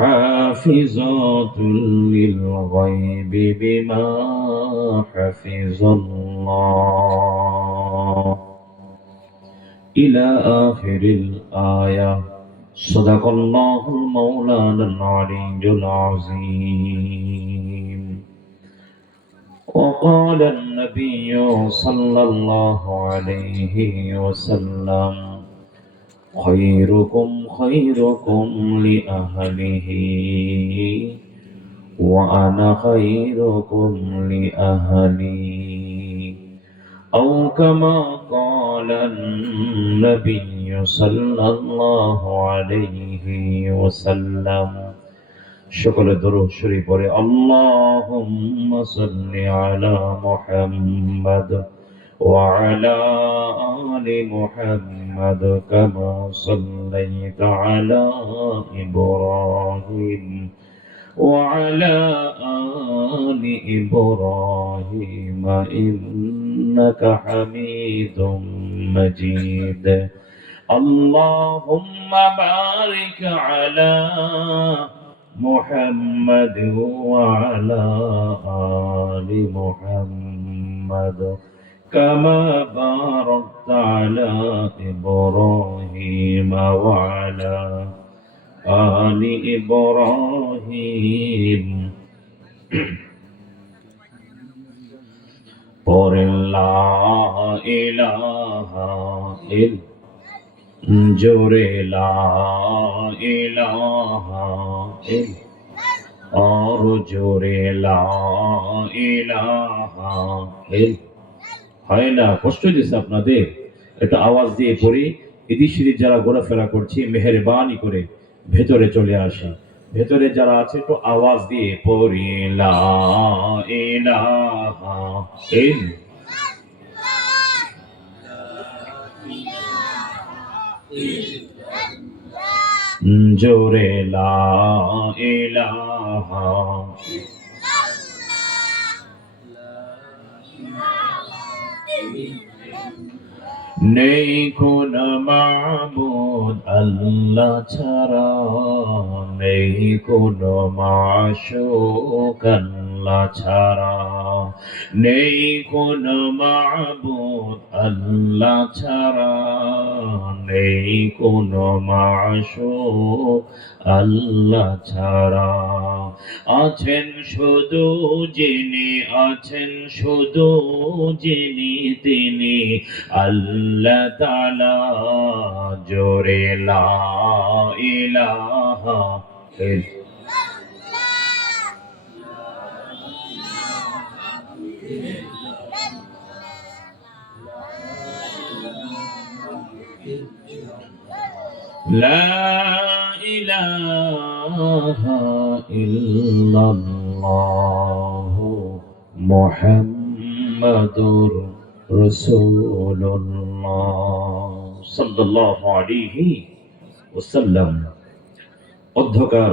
حافظات للغيب بما حفظ الله إلى آخر الآية. صدق الله المولانا العلي العظيم. وقال النبي صلى الله عليه وسلم: خيركم خيركم لأهله وأنا خيركم لأهلي، أو كما قال النبي صلى الله عليه وسلم. شكر درود شريف اللهم صل على محمد وعلى آل محمد كما صليت على إبراهيم وعلى آل إبراهيم إنك حميد مجيد. اللهم بارك على محمد وعلى آل محمد كما باركت على إبراهيم وعلى آل إبراهيم. قل لا إله إلا জোরে লা ইলাহা আর জোরে লা ইলাহা হয় না? কষ্ট দিচ্ছে আপনাদের? একটু আওয়াজ দিয়ে পড়ি। এদিক যারা ঘোরাফেরা করছি মেহেরবানি করে ভেতরে চলে আসি। ভেতরে যারা আছে একটু আওয়াজ দিয়ে পড়ি লা ইলাহা জোরে লা ইলাহা নেই কোন মাবুদ আল্লাহ ছাড়া, নেই কোন মাশূক আল্লাহ ছাড়া, নেই কোন মাবুদ আল্লাহ ছাড়া, নেই কোন মাশূক আল্লাহ ছাড়া। আছেন শুধু যিনি, আছেন শুধু যিনি, তিনি আল্লাহ তাআলা। জোরে লা ইলাহা লা ইলাহা ইল্লাল্লাহু মুহাম্মাদুর রাসূলুল্লাহ সাল্লাল্লাহু আলাইহি ওয়াসাল্লাম। অধ্যকার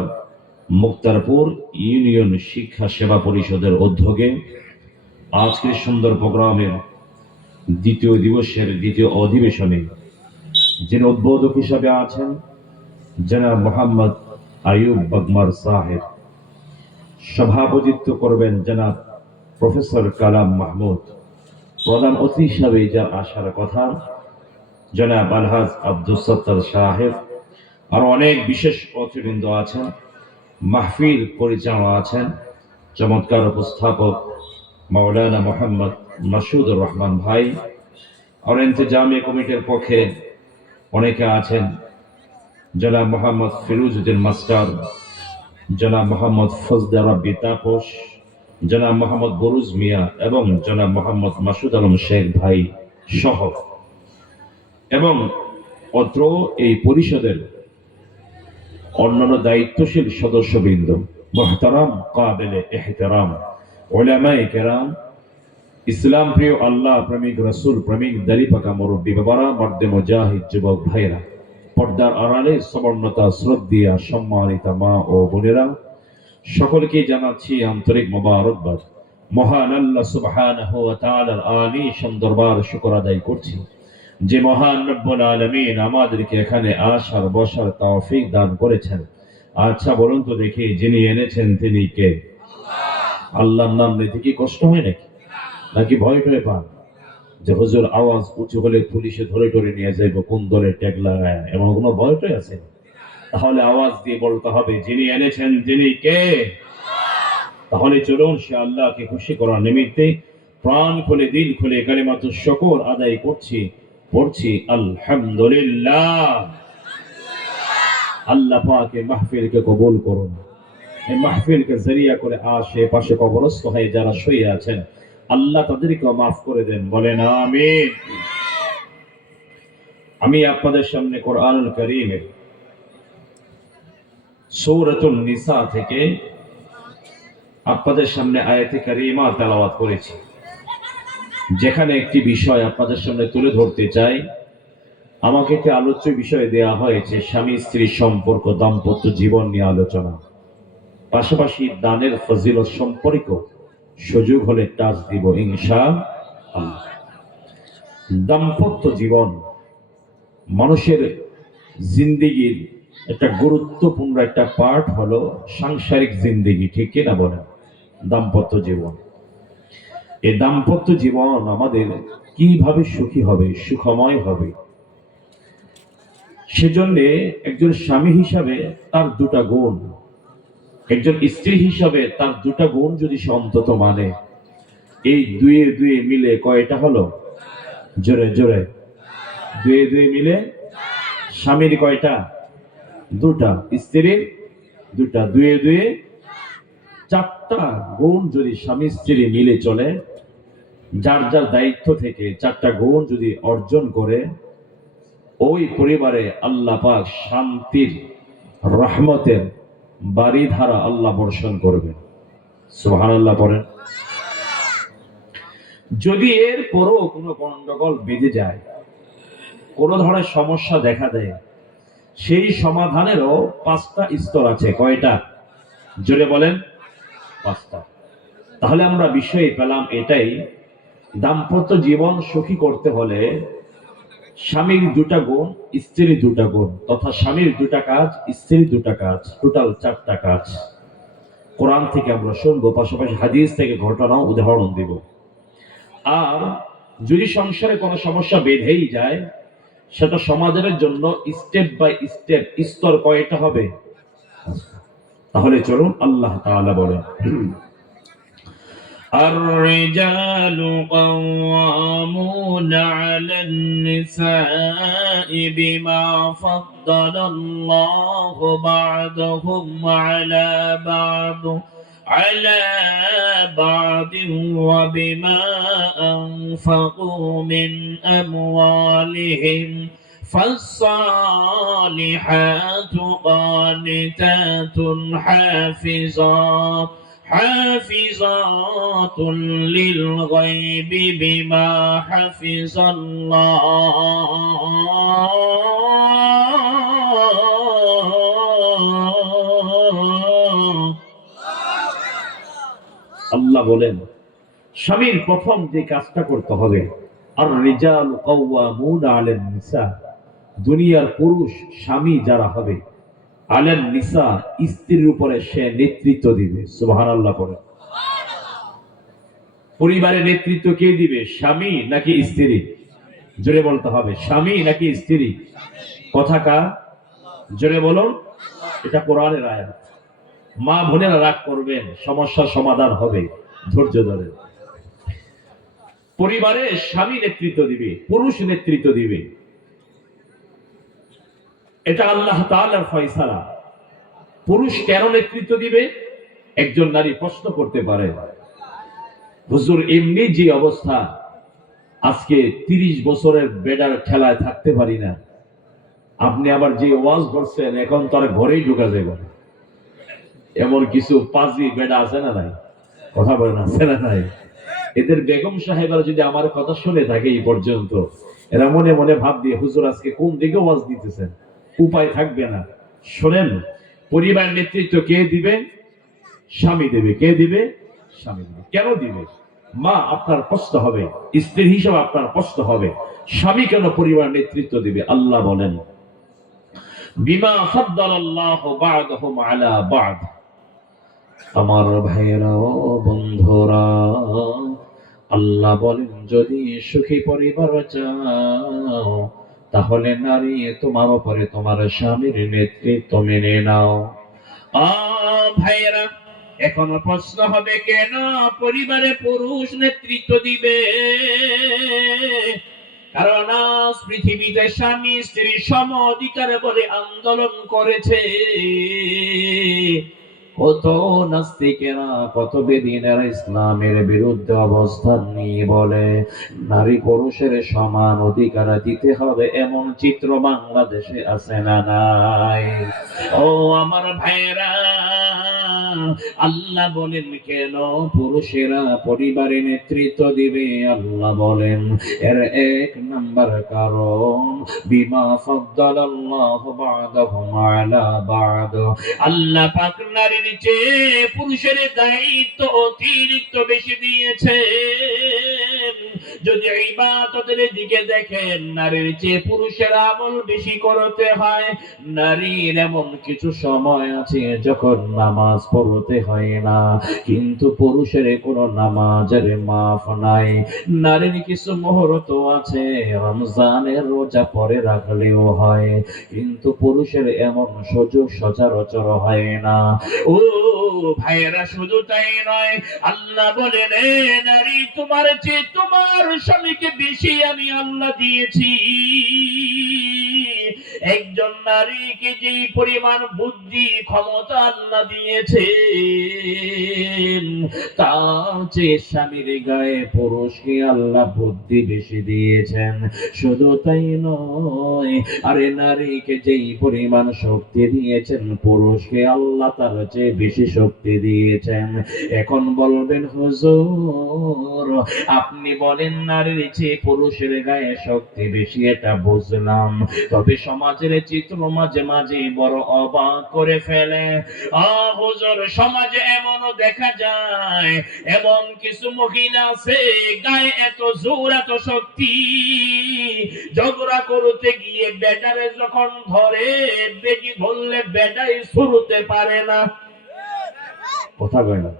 মুক্তারপুর ইউনিয়ন শিক্ষা সেবা পরিষদের উদ্যোগে আজকের সুন্দর প্রোগ্রামের দ্বিতীয় দিবসের দ্বিতীয় অধিবেশনে যিনি উদ্বোধক হিসাবে আছেন জনাব মোহাম্মদ আইয়ুব বাগমার সাহেব, সভাপতিত্ব করবেন জনাব প্রফেসর কালাম মাহমুদ, প্রধান অতিথি হিসাবে যার আসার কথা জনাব আলহাজ আব্দুল সত্তার সাহেব, আর অনেক বিশেষ অতিথিবৃন্দ আছেন, মাহফিল পরিচালনা আছেন চমৎকার উপস্থাপক মাওলানা মোহাম্মদ মাসুদুর রহমান ভাই, আর ইন্তেজামিয়া কমিটির পক্ষে অনেকে আছেন জনাব মোহাম্মদ ফিরোজউদ্দিন মাস্টার, জনাব মোহাম্মদ ফজদা রাব্বি তাপস, জনাব মোহাম্মদ বরুজ মিয়া এবং জনাব মোহাম্মদ মাসুদ আলম শেখ ভাই সহ, এবং অত্র এই পরিষদের অন্যান্য দায়িত্বশীল সদস্যবৃন্দ, মুহতারাম কাবিলে ইহতিরাম উলামায়ে কেরাম, ইসলাম প্রিয়, আল্লাহ প্রেমিক, রাসূল প্রেমিক, দাড়ি পাকা মুরব্বী বাবারা, মর্দে মুজাহিদ যুবক ভাইরা, পর্দার আড়ালে সবর্ণতা শ্রদ্ধা সম্মানিতা মা ও বোনেরা, সকলকে জানাচ্ছি আন্তরিক মোবারকবাদ। মহান আল্লাহ সুবহানাহু ওয়া তাআলার আলিশান দরবার শুকর আদায় করছি যে মহান রব্বুল আলামিন আমাদেরকে এখানে আসার বসার তৌফিক দান করেছেন। আচ্ছা বলুন তো দেখি, যিনি এনেছেন তিনি কে? আল্লাহর নাম নিতে কি কষ্ট হয় নাকি? নাকি ভয় টয় পান যে হুজুর আওয়াজ উঁচু হলে পুলিশে ধরে ধরে নিয়ে যাইবো, কোন দলের ট্যাগ লাগায়, এমন কোনো ভয় টয় আছে? তাহলে আওয়াজ দিয়ে বলতে হবে যিনি এনেছেন তিনি কে। তাহলে চলুন সে আল্লাহকে খুশি করার নিমিত্তে প্রাণ খুলে দিল খুলে কালিমাতুশ শুকর আদায় পড়ছি আলহামদুলিল্লাহ। আল্লাহ পাক এই মাহফিলকে কবুল করুন। এই মাহফিলকে জরিয়া করে আশেপাশে কবরস্থ হয়ে যারা শুয়ে আছেন, আল্লাহ তাদেরকেও মাফ করে দেন, বলেন আমিন। আমি আপনাদের সামনে কোরআনুল কারীমের সূরাতুন নিসা থেকে আপনাদের সামনে আয়াতে কারিমা তেলাওয়াত করেছি, যেখানে একটি বিষয় আপনাদের সামনে তুলে ধরতে চাই। আমাকে একটি আলোচ্য বিষয় দেয়া হয়েছে স্বামী স্ত্রীর সম্পর্ক, দাম্পত্য জীবন নিয়ে আলোচনা, পাশাপাশি দানের ফজিলত সম্পর্ক সুযোগ হলে টাচ দিব ইনশাআল্লাহ। দাম্পত্য জীবন মানুষের জিন্দেগির একটা গুরুত্বপূর্ণ একটা পার্ট হলো সাংসারিক জিন্দেগি, ঠিক কিনা বলেন? দাম্পত্য জীবন, এই দাম্পত্য জীবন আমাদের কিভাবে সুখী হবে, সুখময় হবে, সেজন্য একজন স্বামী হিসাবে তার দুটা গুণ, একজন স্ত্রী হিসাবে তার দুটা গুণ যদি সে অন্তত মানে, এই দুয়ে দুয়ে মিলে কয়টা হলো? জোরে জোরে, দুয়ে দুয়ে মিলে স্বামীর কয়টা? দুটা, স্ত্রীর দুটা, দুয়ে দুয়ে চারটা গুণ যদি স্বামী স্ত্রী মিলে চলে, যার যার দায়িত্ব থেকে চারটা গুণ যদি অর্জন করে, ওই পরিবারে আল্লাহ পাক শান্তির রহমতের বারিধারা আল্লাহ বর্ষণ করবে। সুবহানাল্লাহ পড়েন। যদি এর পরও কোনো গন্ডগোল বেঁধে যায়, কোন ধরনের সমস্যা দেখা দেয়, সেই সমাধানেরও পাঁচটা স্তর আছে। কয়টা? জোরে বলেন। পাঁচটা। তাহলে আমরা বিষয় পেলাম এটাই, দাম্পত্য জীবন সুখী করতে হলে স্বামীর দুটা গুণ, স্ত্রীর দুটা গুণ, তথা স্বামীর দুটা কাজ, স্ত্রীর দুটা কাজ, টোটাল চারটা কাজ কোরআন থেকে আমরা শুনবো, পাশাপাশি হাদিস থেকে ঘটনাও উদাহরণ দিব। আর যদি সংসারে কোনো সমস্যা বেঁধেই যায়, সেটা সমাধানের জন্য স্টেপ বাই স্টেপ স্তর কয়টা হবে? তাহলে চলুন আল্লাহ তাআলা বলেন, الرجال قوامون على النساء بما فضل الله بعضهم على بعض وبما أنفقوا من أموالهم فالصالحات قانتات حافظات للغيب بما حفظ الله। আল্লাহ বলেন স্বামীর প্রথম যে কাজটা করতে হবে, আর রিজাল কাওয়ামুনা আলান নিসা, দুনিয়ার পুরুষ স্বামী যারা হবে, আলান নিসা স্ত্রীর উপরে সে নেতৃত্ব দিবে। সুবহানাল্লাহ পড়ে। পরিবারের নেতৃত্ব কে দিবে? স্বামী নাকি স্ত্রী? জোরে বলতে হবে, স্বামী নাকি স্ত্রী? কথা কার? জোরে বলুন। এটা কোরআনের আয়াত। মা বোনেরা রাগ করবেন, সমস্যার সমাধান হবে, ধৈর্য ধরে। পরিবারে স্বামী নেতৃত্ব দিবে, পুরুষ নেতৃত্ব দিবে, এটা আল্লাহ তাআলার ফয়সালা। পুরুষ কেন নেতৃত্ব দিবে? একজন নারী প্রশ্ন করতে পারে, হুজুর এমনি যে অবস্থা, আজকে 30 বছরের বেডার ঠেলায় থাকতে পারি না, আপনি আবার যে ওয়াজ করছেন এখন তার ঘরেই ঢুকা যাবে না, এমন কিছু পাজি বেডা আছে না নাই? কথা বলেন, আছে না নাই? এদের বেগম সাহেবরা যদি আমার কথা শুনে থাকে এই পর্যন্ত, এরা মনে মনে ভাব দিয়ে হুজুর আজকে কোন দিকে ওয়াজ দিতেছেন, উপায় থাকবে না। শোনেন, পরিবার নেতৃত্ব কে দিবে? স্বামী দেবে। কে দিবে? স্বামী দিবে। কেন দিবে? মা আপনার প্রশ্ন হবে, স্ত্রী হিসেবে আপনার প্রশ্ন হবে, স্বামী কেন পরিবার নেতৃত্ব দিবে? আল্লাহ বলেন, বিমা ফাদ্দালাল্লাহু বা'দাহুম আলা বা'দ। আমার ভাইয়েরা ও বন্ধুরা, আল্লাহ বলেন যদি সুখী পরিবার চাও তাহলে নারী তোমার উপরে তোমার স্বামীর নেতৃত্ব মেনে নাও। ভাইয়েরা, এখন প্রশ্ন হবে কেন পরিবারে পুরুষ নেতৃত্ব দিবে? কারণ আজ পৃথিবীতে স্বামী স্ত্রী সম অধিকার বলে আন্দোলন করেছে। কত নাস্তিকেরা কত বেদিনেরা ইসলামের বিরুদ্ধে অবস্থান নিয়ে বলে নারী পুরুষের সমান অধিকার দিতে হবে, এমন চিত্র বাংলাদেশে আছে না নাই? ও আমার ভাইরা, আল্লাহ বলেন কেন পুরুষেরা পরিবারে নেতৃত্ব দিবে? আল্লাহ বলেন এর এক নাম্বার কারণ বিমা ফাদ্দালাল্লাহু বা'দাহুম আলা বা'দ। আল্লাহ পাক নারীর চেয়ে পুরুষের দায়িত্ব অতিরিক্ত বেশি দিয়েছেন। যদি ইবাদতের দিকে দেখেন, নারীর চেয়ে পুরুষের আমল বেশি করতে হয়। নারীর এমন কিছু সময় আছে যখন নামাজ পড়তে হয় না, কিন্তু পুরুষের কোনো নামাজের মাফ নাই। নারীর কিছু মুহূর্ত আছে রমজানের রোজা পরে রাখলেও হয়, কিন্তু পুরুষের এমন সুযোগ সচরাচর হয় না। ও ভাইয়েরা, শুধু তাই নয়, আল্লাহ বলেন এ নারী, তোমার চেয়ে তোমার স্বামীকে বেশি আমি আল্লাহ দিয়েছি। একজন নারীকে যে পরিমাণ বুদ্ধি ক্ষমতা আল্লাহ দিয়েছে, তার চেয়ে স্বামীর গায়ে পুরুষকে আল্লাহ বুদ্ধি বেশি দিয়েছেন। শুধু তাই নয়, আরে নারীকে যেই পরিমাণ শক্তি দিয়েছেন, পুরুষকে আল্লাহ তার চেয়ে বেশি শক্তি দিয়েছেন। এখন বলবেন হুজুর, আপনি বলেন নারীর চেয়ে পুরুষের গায়ে শক্তি বেশি, এটা বুঝলাম, তবে সমাজের চিত্র মাঝে মাঝে বড় অবাক করে ফেলে। হুজুর, সমাজে এমনও দেখা যায় এমন কিছু মহিলা আছে গায়ে এত জোর এত শক্তি, ঝগড়া করতে গিয়ে বেটারে যখন ধরে, বেটি ধরলে বেটাই শুরুতে পারে না। কথা কয় না?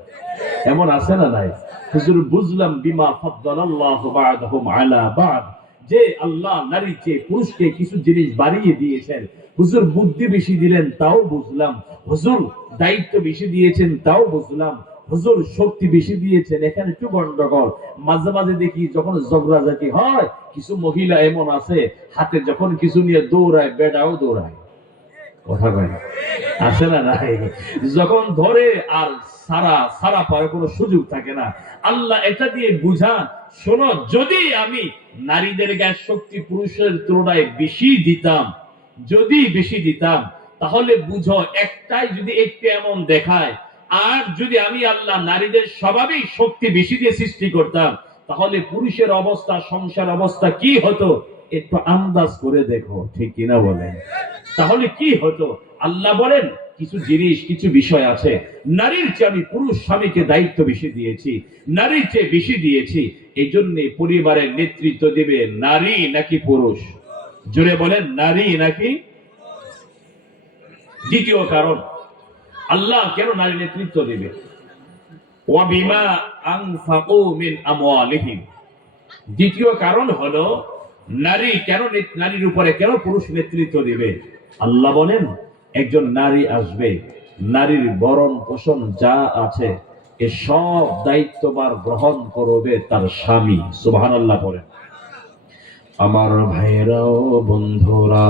এমন আছে না নাই? হুজুর, বুঝলাম বিমা ফাদ্দালাল্লাহু বা'দাহুম আলা বা'দ, যে আল্লাহ নারীর চেয়ে পুরুষকে কিছু জিনিস বাড়িয়ে দিয়েছেন। হুজুর, বুদ্ধি বেশি দিলেন তাও বুঝলাম। হুজুর, দায়িত্ব বেশি দিয়েছেন তাও বুঝলাম। হুজুর, শক্তি বেশি দিয়েছেন, এখানে একটু গন্ডগোল। মাঝে মাঝে দেখি যখন ঝগড়াঝাটি হয়, কিছু মহিলা এমন আছে হাতে যখন কিছু নিয়ে দৌড়ায়, বেড়াও দৌড়ায়। কথা কয় না? আছে না নাই? যখন ধরে আর সারা সারা পাওয়ার কোনো সুযোগ থাকে না। আল্লাহ এটা দিয়ে বুঝান, শোনো, যদি আমি নারীদের গায়ে শক্তি পুরুষের তুলনায় বেশি দিতাম, যদি বেশি দিতাম, তাহলে বুঝো একটাই যদি একটু এমন দেখায়, আর যদি আমি আল্লাহ নারীদের স্বভাবেই শক্তি বেশি দিয়ে সৃষ্টি করতাম, তাহলে পুরুষের অবস্থা, সংসার অবস্থা কি হতো একটু আন্দাজ করে দেখো, ঠিক কিনা বলেন? তাহলে কি হতো? আল্লাহ বলেন কিছু জিনিস, কিছু বিষয় আছে, নারীর চেয়ে আমি পুরুষ স্বামীকে দায়িত্ব বেশি দিয়েছি, নারীর চেয়ে বেশি দিয়েছি। এই জন্য পরিবারের নেতৃত্ব দেবে নারী নাকি পুরুষ? জোরে বলেন, নারী নাকি? দ্বিতীয় কারণ, আল্লাহ কেন নারী নেতৃত্ব দেবে? ওয়া বিমা আনফাকু মিন আমওয়ালিহিম। দ্বিতীয় কারণ হলো নারী কেন, নারীর উপরে কেন পুরুষ নেতৃত্ব দিবে? আল্লাহ বলেন একজন নারী আসবে, নারীর বরণ পোষণ যা আছে এ সব দায়িত্বভার গ্রহণ করবে তার স্বামী। সুবহানাল্লাহ বলেন। আমার ভাইয়েরাও বন্ধুরা,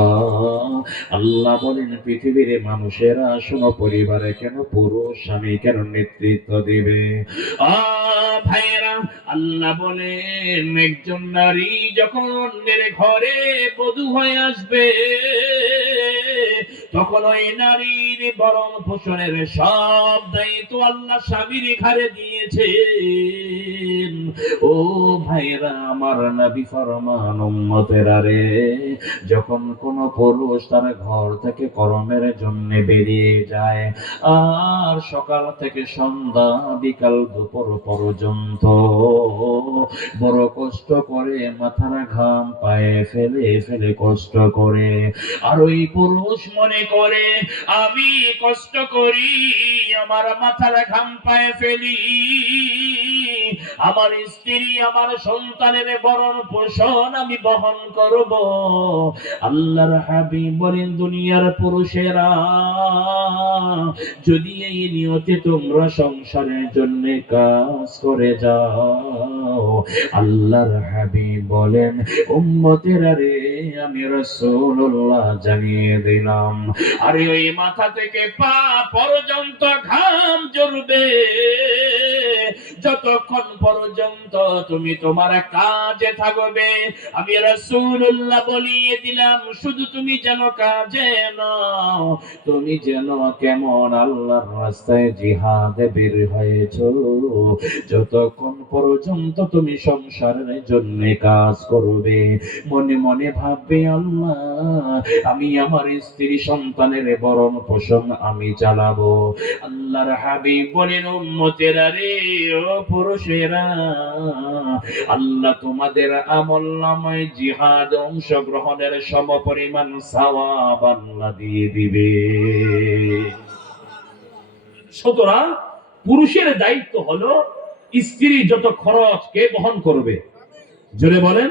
আল্লাহ বলেন পৃথিবীর মানুষেরা শোনো, পরিবারে কেন পুরুষ স্বামী কেন নেতৃত্ব দিবে? ভাইয়েরা, আল্লাহ বলেন একজন নারী যখন অন্যের ঘরে বধূ হয়ে আসবে, তখন ওই নারীর ভরণ পোষণের সব দায়িত্ব আল্লাহ স্বামীর ঘাড়ে দিয়েছেন। ও ভাইরা আমার, নবী ফরমান উম্মতেরা রে, যখন কোন পুরুষ তার ঘর থেকে কর্মের জন্য বেরিয়ে যায় আর সকাল থেকে সন্ধ্যা বিকাল দুপুর পর্যন্ত বড় কষ্ট করে, মাথার ঘাম পায়ে ফেলে ফেলে কষ্ট করে, আর ওই পুরুষ মনে করে আমি কষ্ট করি, আমার মাথার ঘাম পায়ে ফেলি, আমার স্ত্রী আমার সন্তানের ভরণ পোষণ আমি বহন করব। আল্লাহর হাবিব বলেন, দুনিয়ার পুরুষেরা যদি এই নিয়তে তোমরা সংসারের জন্য কাজ করে যাও, আল্লাহর হাবিব বলেন উম্মতেরা রে, আমি রাসূলুল্লাহ জানিয়ে দিলাম, আরে ওই মাথা থেকে পা পর্যন্ত ঘাম ঝরবে যতক্ষণ পর্যন্ত তুমি তোমার কাজে থাকবে। আমি রাসূলুল্লাহ বলিয়ে দিলাম, শুধু তুমি যেন কাজে নাও, তুমি যেন কেমন আল্লাহর রাস্তায় জিহাদে বের হয়েছো, যতক্ষণ পর্যন্ত তুমি সংসারের জন্য কাজ করবে, মনে মনে ভাববে আল্লাহ আমি আমার স্ত্রী সন্তানের ভরণ পোষণ আমি চালাবো। আল্লাহর হাবিব বলেন, উম্মতেরা রে, ও পুরুষেরা, আল্লাহ তোমাদের আমলনামায় জিহাদ অংশগ্রহণের সমপরিমাণ সওয়াব আল্লাহ দিয়ে দিবে। সুতরাং পুরুষের দায়িত্ব হলো স্ত্রী যত খরচ কে বহন করবে? জোরে বলেন,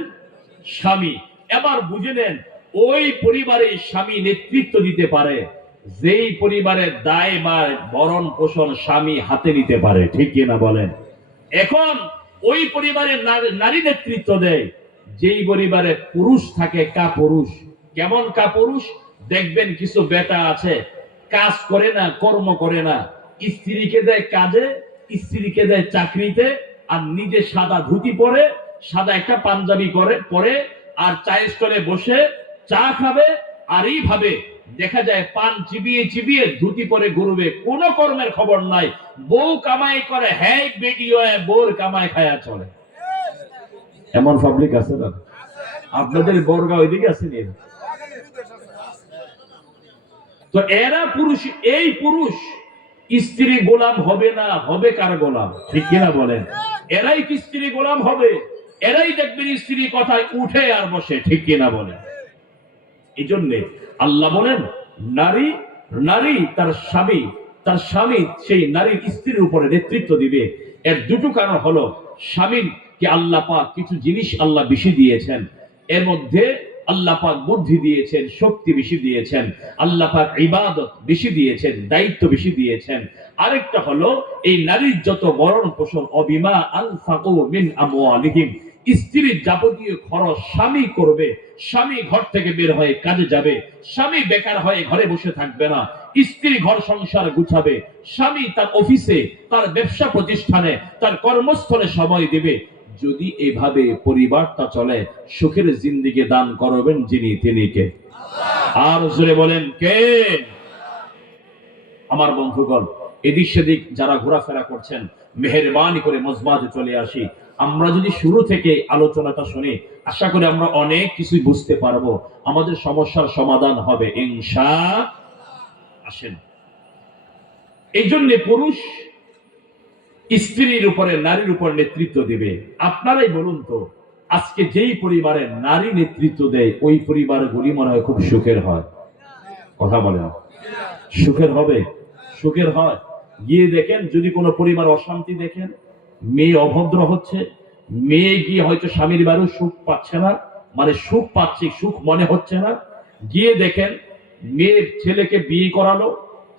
স্বামী। এবার বুঝে নেন, ওই পরিবারে স্বামী নেতৃত্ব দিতে পারে যেই পরিবারের দায় বা ভরণ পোষণ স্বামী হাতে নিতে পারে, ঠিক কিনা বলেন? এখন ওই পরিবারে নারী নেতৃত্ব দেয় যেই পরিবারে পুরুষ থাকে কাপুরুষ। কেমন কাপুরুষ? দেখবেন কিছু বেটা আছে কাজ করে না, কর্ম করে না, স্ত্রীকে দেয় কাজে, স্ত্রীকে দেয় চাকরিতে, আর নিজে সাদা ধুতি পরে, সাদা একটা পাঞ্জাবি পরে, আর চায়ের স্টলে বসে চা খাবে, আর এইভাবে দেখা যায় পান চিবিয়ে চিবিয়ে ধুতি পরে ঘুরবে, কোন কর্মের খবর নাই। বউ কামাই করে, হ্যাঁ ভিডিও বউর কামাই খায়া চলে। এমন পাবলিক আছে না? আপনাদের বর্গা ওইদিকে আছে নি? তো এরা পুরুষ, এই পুরুষ স্ত্রী গোলাম হবে না, হবে কার গোলাম? ঠিক কিনা বলেন? এরাই কি স্ত্রী গোলাম হবে? এরাই দেখবেন স্ত্রী কথায় উঠে আর বসে, ঠিক কিনা বলেন? এই জন্য আল্লাহ বলেন, নারী নারী তার স্বামী সেই নারীর স্ত্রীর উপরে নেতৃত্ব দিবে। এর দুটো কারণ হলো, স্বামীকে আল্লাহ পাক কিছু জিনিস আল্লাহ বেশি দিয়েছেন, এর মধ্যে আল্লাহ পাক বুদ্ধি দিয়েছেন, শক্তি বেশি দিয়েছেন, আল্লাহ পাক ইবাদত বেশি দিয়েছেন, দায়িত্ব বেশি দিয়েছেন। আরেকটা হলো, এই নারীর যত ভরণ পোষণ, অবিমা আনফাকু মিন আমওয়ালিহিম, স্ত্রীর যাবতীয় খরচ স্বামী করবে। স্বামী ঘর থেকে বের হয়ে কাজে যাবে, স্বামী বেকার হয়ে ঘরে বসে থাকবে না, স্ত্রী ঘর সংসার গুছাবে, স্বামী তার অফিসে, তার ব্যবসা প্রতিষ্ঠানে, তার কর্মস্থলে সময় দিবে। যদি এভাবে পরিবারটা চলে, সুখের জিন্দেগি দান করবেন যিনি, তিনি কে? আর জোরে বলেন কে? আমার বন্ধুগণ, এদিক সেদিক যারা ঘোরাফেরা করছেন, মেহেরবানি করে মজমাতে চলে আসি। আমরা যদি শুরু থেকে আলোচনাটা শুনি, আশা করি আমরা অনেক কিছুই বুঝতে পারবো, আমাদের সমস্যার সমাধান হবে ইনশাআল্লাহ। আসেন, এই জন্য পুরুষ স্ত্রীর উপরে, নারীর উপর নেতৃত্ব দিবে। আপনারাই বলুন তো, আজকে যেই পরিবারে নারী নেতৃত্ব দেয়, ওই পরিবারগুলি মনে হয় খুব সুখের হয়? কথা বলেন, সুখের হবে? সুখের হয়? গিয়ে দেখেন, যদি কোনো পরিবার অশান্তি দেখেন, মেয়ে অভদ্র হচ্ছে, মেয়ে গিয়ে হয়তো স্বামীর বাড়িও সুখ পাচ্ছে না, মানে সুখ পাচ্ছে, সুখ মনে হচ্ছে না, গিয়ে দেখেন মেয়ে ছেলেকে বিয়ে করালো,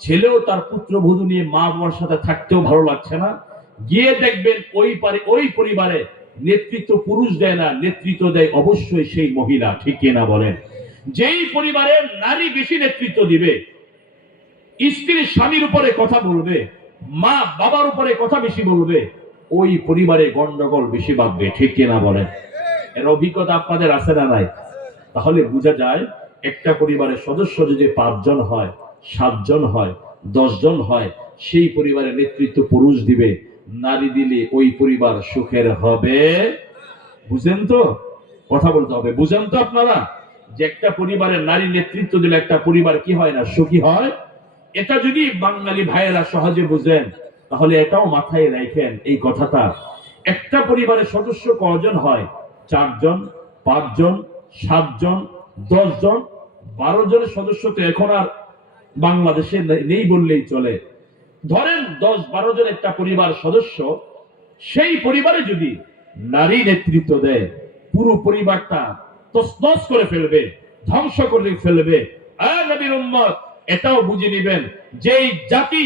ছেলেও তার পুত্রবধূ নিয়ে মা বাবার সাথে থাকতেও ভালো লাগছে না, গিয়ে দেখবেন ওই পরিবারে নেতৃত্ব পুরুষ দেয় না, নেতৃত্ব দেয় অবশ্যই সেই মহিলা, ঠিক কিনা বলেন? যেই পরিবারে নারী বেশি নেতৃত্ব দিবে, স্ত্রী স্বামীর উপরে কথা বলবে, মা বাবার উপরে কথা বেশি বলবে, ওই পরিবারে গন্ডগোল বেশি বাঁধবে, ঠিক কিনা বলেন? এর অভিজ্ঞতা আপনাদের আছে না নাই? তাহলে বোঝা যায় একটা পরিবারের সদস্য যদি 5 জন হয়, 7 জন হয়, 10 জন হয়, সেই পরিবারের নেতৃত্ব পুরুষ দিবে, নারী দিলে ওই পরিবার সুখের হবে? বুঝেন তো? কথা বলতে হবে, বুঝেন তো আপনারা যে একটা পরিবারের নারী নেতৃত্ব দিলে একটা পরিবার কি হয় না, সুখী হয়? এটা যদি বাঙালি ভাইয়েরা সহজে বুঝেন, তাহলে এটাও মাথায় রাখেন এই কথাটা। একটা পরিবারের সদস্য কজন হয়? 4 জন, 5 জন, 7 জন, 10 জন, 12 জনের সদস্য তো এখন আর বাংলাদেশে নেই বললেই চলে। ধরেন 10-12 জন একটা পরিবার সদস্য, সেই পরিবারে যদি নারী নেতৃত্ব দেয়, পুরো পরিবারটা তছনছ করে ফেলবে, ধ্বংস করে ফেলবে। নবীর উম্মত, এটাও বুঝে নেবেন যে এই জাতি,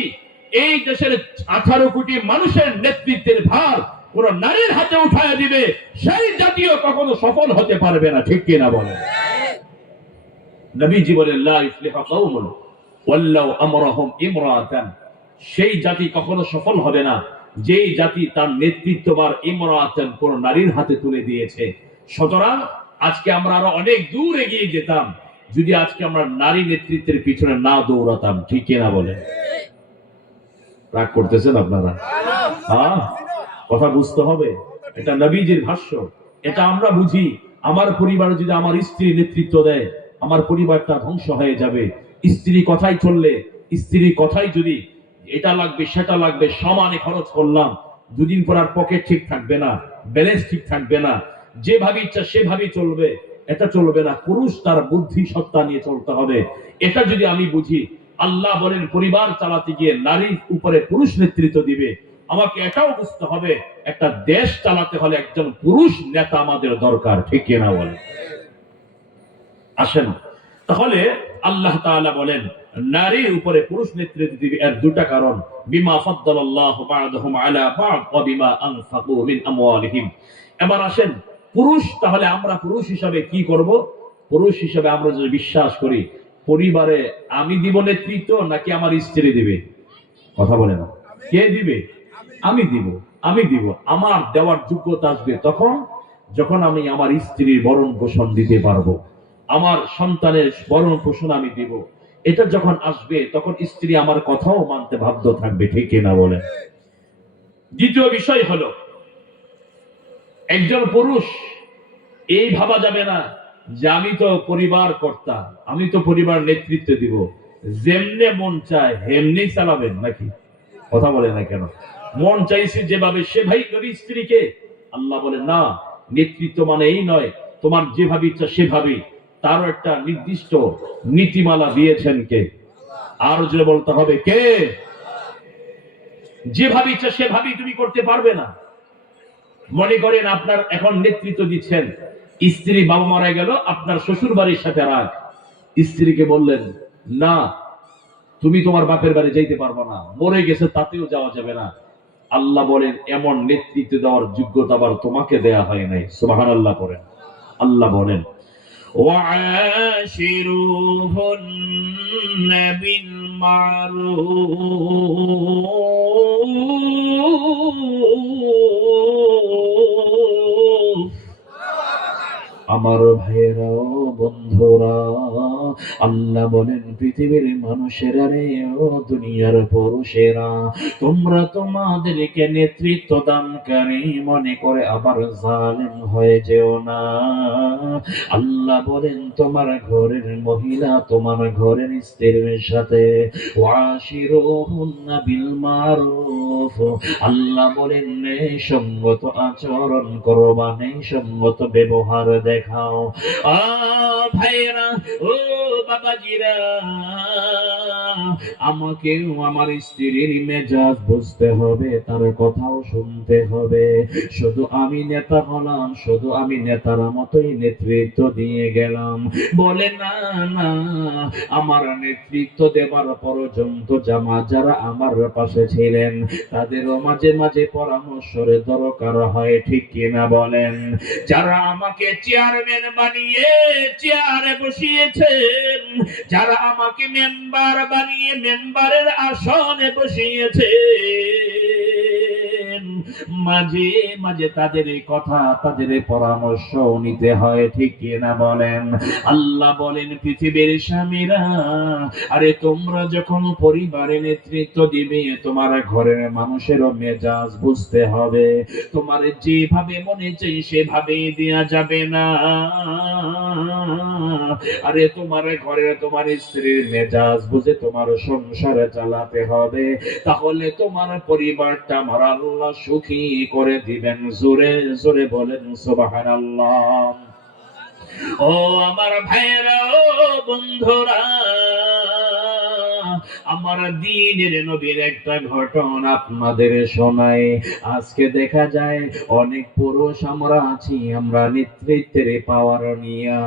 এই দেশের 18 কোটি মানুষের নেতৃত্বের ভার কোন নারীর হাতে উঠায় দিবে, সেই জাতীয় কখনো সফল হতে পারবে না। ঠিক কিনা বলেন? নবীজি বলেন, লা ইফলিহু কওমুন ওয়াল্লাউ আমরাহুম ইমরাতান, সেই জাতি কখনো সফল হবে না যেই জাতি তার নেতৃত্ববার ইমরাতান, কোন নারীর হাতে তুলে দিয়েছে। সুতরাং আজকে আমরা আরো অনেক দূর এগিয়ে যেতাম যদি আজকে আমরা নারী নেতৃত্বের পিছনে না দৌড়াতাম। ঠিক কিনা বলেন? রাগ করতেছেন আপনারা? হ্যাঁ, কথা বুঝতে হবে। এটা নবীজির ভাষ্য, এটা আমরা বুঝি। আমার পরিবার যদি আমার স্ত্রী নেতৃত্ব দেয়, আমার পরিবারটা ধ্বংস হয়ে যাবে। স্ত্রী কথাই চললে, স্ত্রী কথাই যদি এটা লাগবে সেটা লাগবে সমানে খরচ করলাম, দুদিন পর আর পকেট ঠিক থাকবে না, ব্যালেন্স ঠিক থাকবে না, যেভাবে ইচ্ছা সেভাবেই চলবে, এটা চলবে না। পুরুষ তার বুদ্ধি সত্তা নিয়ে চলতে হবে। এটা যদি আমি বুঝি, আল্লাহ বলেন পরিবার চালাতে গিয়ে নারীর উপরে পুরুষ নেতৃত্ব দিবে, আমাকে এটাও বুঝতে হবে একটা দেশ চালাতে হলে একজন পুরুষ নেতা আমাদের দরকার। ঠিক কিনা বলেন? আসেন, তাহলে আল্লাহ তাআলা বলেন নারীর উপরে পুরুষ নেতৃত্ব দিবে, এর দুটা কারণ। বিমা ফাদ্দালাল্লাহু বা'দাহুম আলা বা'দ ওয়া বিমা আনফাকু মিন আমওয়ালিহিম। এবার আসেন, পুরুষ, তাহলে আমরা পুরুষ হিসাবে কি করব? পুরুষ হিসাবে আমরা যদি বিশ্বাস করি পরিবারে আমি দিব নেতৃত্ব নাকি আমার স্ত্রী দিবে? কথা বলে না, কে দিবে? আমি দিব। আমি দিব। আমার দেওয়ার যোগ্যতা আসবে তখন যখন আমি আমার স্ত্রীর ভরণ পোষণ দিতে পারবো, আমার সন্তানের ভরণ পোষণ আমি দিব। এটা যখন আসবে তখন স্ত্রী আমার কথাও মানতে বাধ্য থাকবে। ঠিক কিনা বলেন? দ্বিতীয় বিষয় হলো, একজন পুরুষ এই ভাবা যাবে না যে আমি তো পরিবার কর্তা, আমি তো পরিবার নেতৃত্ব দিব, যেমনে মন চায় হেমনি চালাবেন নাকি? কথা বলে না কেন? মন চাইছে যেভাবে সেভাবে স্ত্রীকে। আল্লাহ বলে না, নেতৃত্ব মানে এই নয় তোমার যেভাবে ইচ্ছা সেভাবে, তারও একটা নির্দিষ্ট নীতিমালা দিয়েছেন কে? আরো যে বলতে হবে কে? যেভাবে ইচ্ছা সেভাবেই তুমি করতে পারবে না। মনে করেন আপনার এখন নেতৃত্ব দিচ্ছেন, স্ত্রী বাবা মারা গেল, আপনার শ্বশুর বাড়ির সাথে রাগ, স্ত্রীকে বললেন না তুমি তোমার বাপের বাড়ি যাইতে পারবো না, মরে গেছে তাতেও যাওয়া যাবে না। আল্লাহ বলেন এমন নেতৃত্ব দেওয়ার যোগ্যতা আবার তোমাকে দেয়া হয় নাই। সুবহানাল্লাহ পড়েন। আল্লাহ বলেন ওয়াশিরুহুন্না বিল মারুফ। আমার ভাইয়েরা, বন্ধুরা, আল্লাহ বলেন পৃথিবীর মানুষেরা রে, ও দুনিয়ার পুরুষেরা, তোমরা তোমাদেরকে নেতৃত্ব দানকারী মনে করে আবার জালেম হয়ে যেও না। আল্লাহ বলেন তোমার ঘরের মহিলা, তোমার ঘরের স্ত্রীর সাথে ওয়াশিরুহুন্না বিল মারুফ, আল্লাহ বলেন ন্যায়সঙ্গত আচরণ করবা, ন্যায়সঙ্গত ব্যবহার দেখাও। ভাইরা, ও বাবাজিরা, আমাকেও আমার স্ত্রীর মেজাজ বুঝতে হবে, তার কথাও শুনতে হবে। শুধু আমি নেতা হলাম, শুধু আমি নেতার মতোই নেতৃত্ব দিয়ে গেলাম, বলে না না, আমার নেতৃত্ব দেবার পর্যন্ত যারা আমার পাশে ছিলেন তাদেরও মাঝে মাঝে পরামর্শের দরকার হয়। ঠিক কিনা বলেন? যারা আমাকে চেয়ারম্যান বানিয়ে চেয়ারে বসিয়েছেন, যারা আমাকে মেম্বার বানিয়ে মেম্বারের আসনে বসিয়েছেন, মাঝে মাঝে তাদের কথা, তাদের পরামর্শ নিতে হয়, ঠিক কিনা বলেন? আল্লাহ বলেন পৃথিবীর স্বামীরা, আরে তোমরা যখন পরিবারে নেতৃত্ব দিবে, তোমার ঘরের মানুষেরও মেজাজ বুঝতে হবে। তোমার যেভাবে মনে চাই সেভাবে দেয়া যাবে না। আরে তোমার ঘরে তোমার স্ত্রীর মেজাজ বুঝে তোমার সংসারে চালাতে হবে, তাহলে তোমার পরিবারটা আমার আল্লাহ সুখী করে দিবেন। জোরে জোরে বলেন সুবহানাল্লাহ। ও আমার ভাইয়েরা, ও বন্ধুরা, আমার দ্বীনের নবীর একটা ঘটনা আপনাদের শোনাই। আজকে দেখা যায় অনেক পুরুষ আমরা আছি, আমরা নেতৃত্বের পাওয়ার নিয়া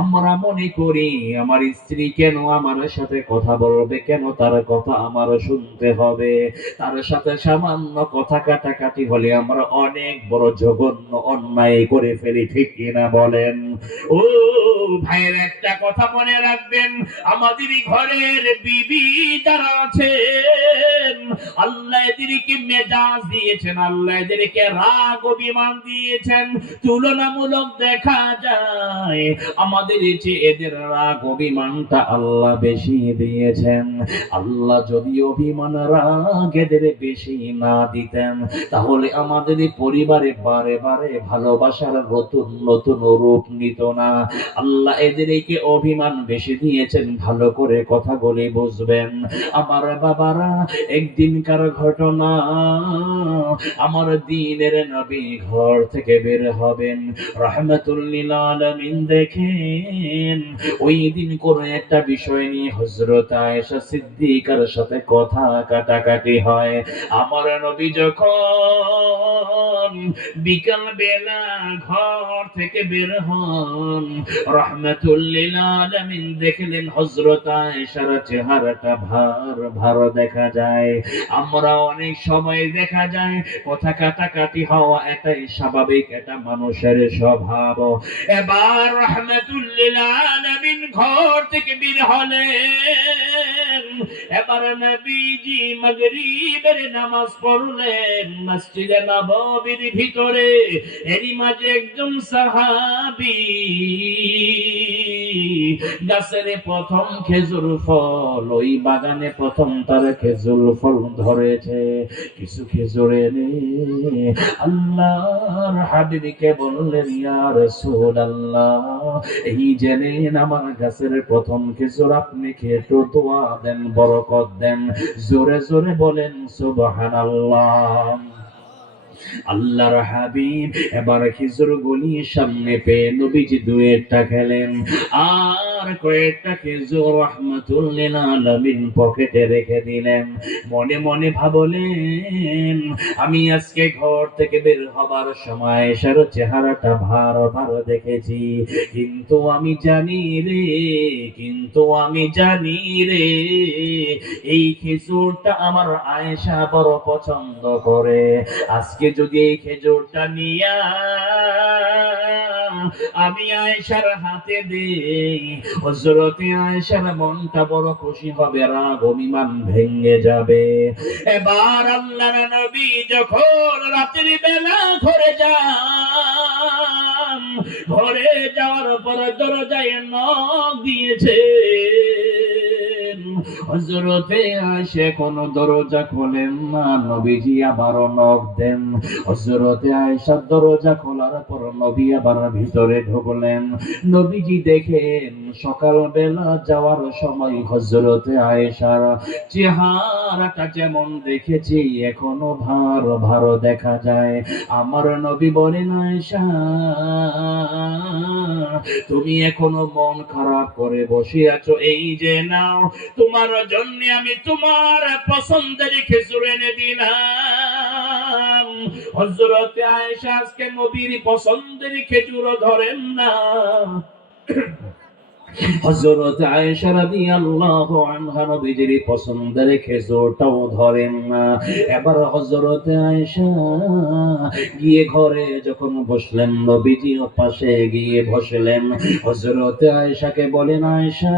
আমরা মনে করি আমার স্ত্রী কেন আমার সাথে কথা বলবে, কেন তার কথা আমার শুনতে হবে। তার সাথে সামান্য কথা কাটাকাটি হলে আমরা অনেক বড় জঘন্য অন্যায় করে ফেলি, ঠিক কিনা বলেন? ও ভাইয়ের, একটা কথা মনে রাখবেন, আমাদের ঘরের বিবি যারা আছেন, আল্লাহ এদেরকে মেজাজ দিয়েছেন, আল্লাহ এদেরকে রাগ অভিমান দিয়েছেন। তুলনামূলক দেখা যায় আমাদের চেয়ে এদের রাগ অভিমানটা আল্লাহ বেশি দিয়েছেন। আল্লাহ যদি অভিমান রাগ এদের বেশি না দিতেন, তাহলে আমাদের পরিবারে বারে বারে ভালোবাসার নতুন নতুন রূপ নিত না। আল্লাহ এদেরকে অভিমান বেশি দিয়েছেন, ভালো করে কথাগুলি বুঝবেন। আমার বাবারা, একদিনকার ঘটনা, আমার দ্বীনের নবী ঘর থেকে বের হবেন, রাহমাতুল লিল আলামিন। দেখেন ওই দিন কোন একটা বিষয় নিয়ে হযরত আয়েশা সিদ্দিকার সাথে কথা কাটাকাটি হয়। আমার নবী যখন বিকাল বেলা ঘর থেকে বের হন, রাহমাতুল লিল আলামিন দেখলেন হযরত আয়েশার চেহারাটা ভার ভার দেখা যায়। আমরা অনেক সময় দেখা যায় কথা কাটাকাটি হওয়া এটাই স্বাভাবিক, এটা মানুষের স্বভাব। এবার রাহমাতুল লিল আলামিন ঘর থেকে বের হলেন। এবার নবীজি মাগরিবের নামাজ পড়লেন মসজিদে নববীর ভিতরে। এরই মাঝে একজন সাহাবী গাছের প্রথম খেজুর ফল, ওই বাগানে প্রথম তার খেজুর ফল ধরেছে। কিছু খেজুর এনে আল্লাহর হাবিবকে বললেন, ইয়া রাসূলুল্লাহ, এই যে নেন আমার গাছের প্রথম খেজুর, আপনি খেয়ে একটু দোয়া দেন, বরকত দেন। জোরে জোরে বলেন সুবহানাল্লাহ। আল্লাহর হাবিব এবার খেজুর গুলি সামনে পেয়ে নবীজি দুয়েরটা খেলেন, আর কয়েকটা খেজুর রাহমাতুল লিল আলামিন পকেটে রেখে দিলেন। মনে মনে ভাবলেন, আমি আজকে ঘর থেকে বের হবার সময় আয়েশার চেহারাটা ভার ভার দেখেছি, কিন্তু আমি জানি রে, কিন্তু আমি জানি রে, এই খেজুরটা আমার আয়েশা বড় পছন্দ করে। আজকে যদি এই খেজুরটা নিয়া আমি আয়েশার হাতে দেই, হযরতে আয়েশার মনটা বড় খুশি হবে, রাগ অভিমান ভেঙে যাবে। এবার আল্লাহর নবী যখন রাতের বেলা ঘরে যান, ঘরে যাওয়ার পর দরজায় নক দিয়েছে, হযরতে আয়েশা কোনো দরজা খোলেন না, নবীজি আবারও নক দেন। হযরতে আয়েশা দরজা খোলার পর নবী আবার ভিতরে ঢুকলেন। নবীজি দেখেন সকালবেলা যাওয়ার সময় হযরতে আয়েশার চেহারাটা যেমন দেখেছি এখনো ভার ভার দেখা যায়। আমার নবী বলেন, আয়েশা, তুমি এখনো মন খারাপ করে বসে আছো, এই যে নাও, তোমার জন্য আমি তোমার পছন্দের খেজুর এনে দিলাম। হযরতে আয়েশা আজকে নবীর পছন্দের খেজুর ধরেন না, হযরত আয়েশা রাদিয়াল্লাহু আনহা নবীজির পছন্দের খেজুরটাও ধরেন না। এবার হযরত আয়েশা গিয়ে ঘরে যখন বসলেন, নবীজিও পাশে গিয়ে বসলেন। হযরত আয়েশাকে বলেন, আয়েশা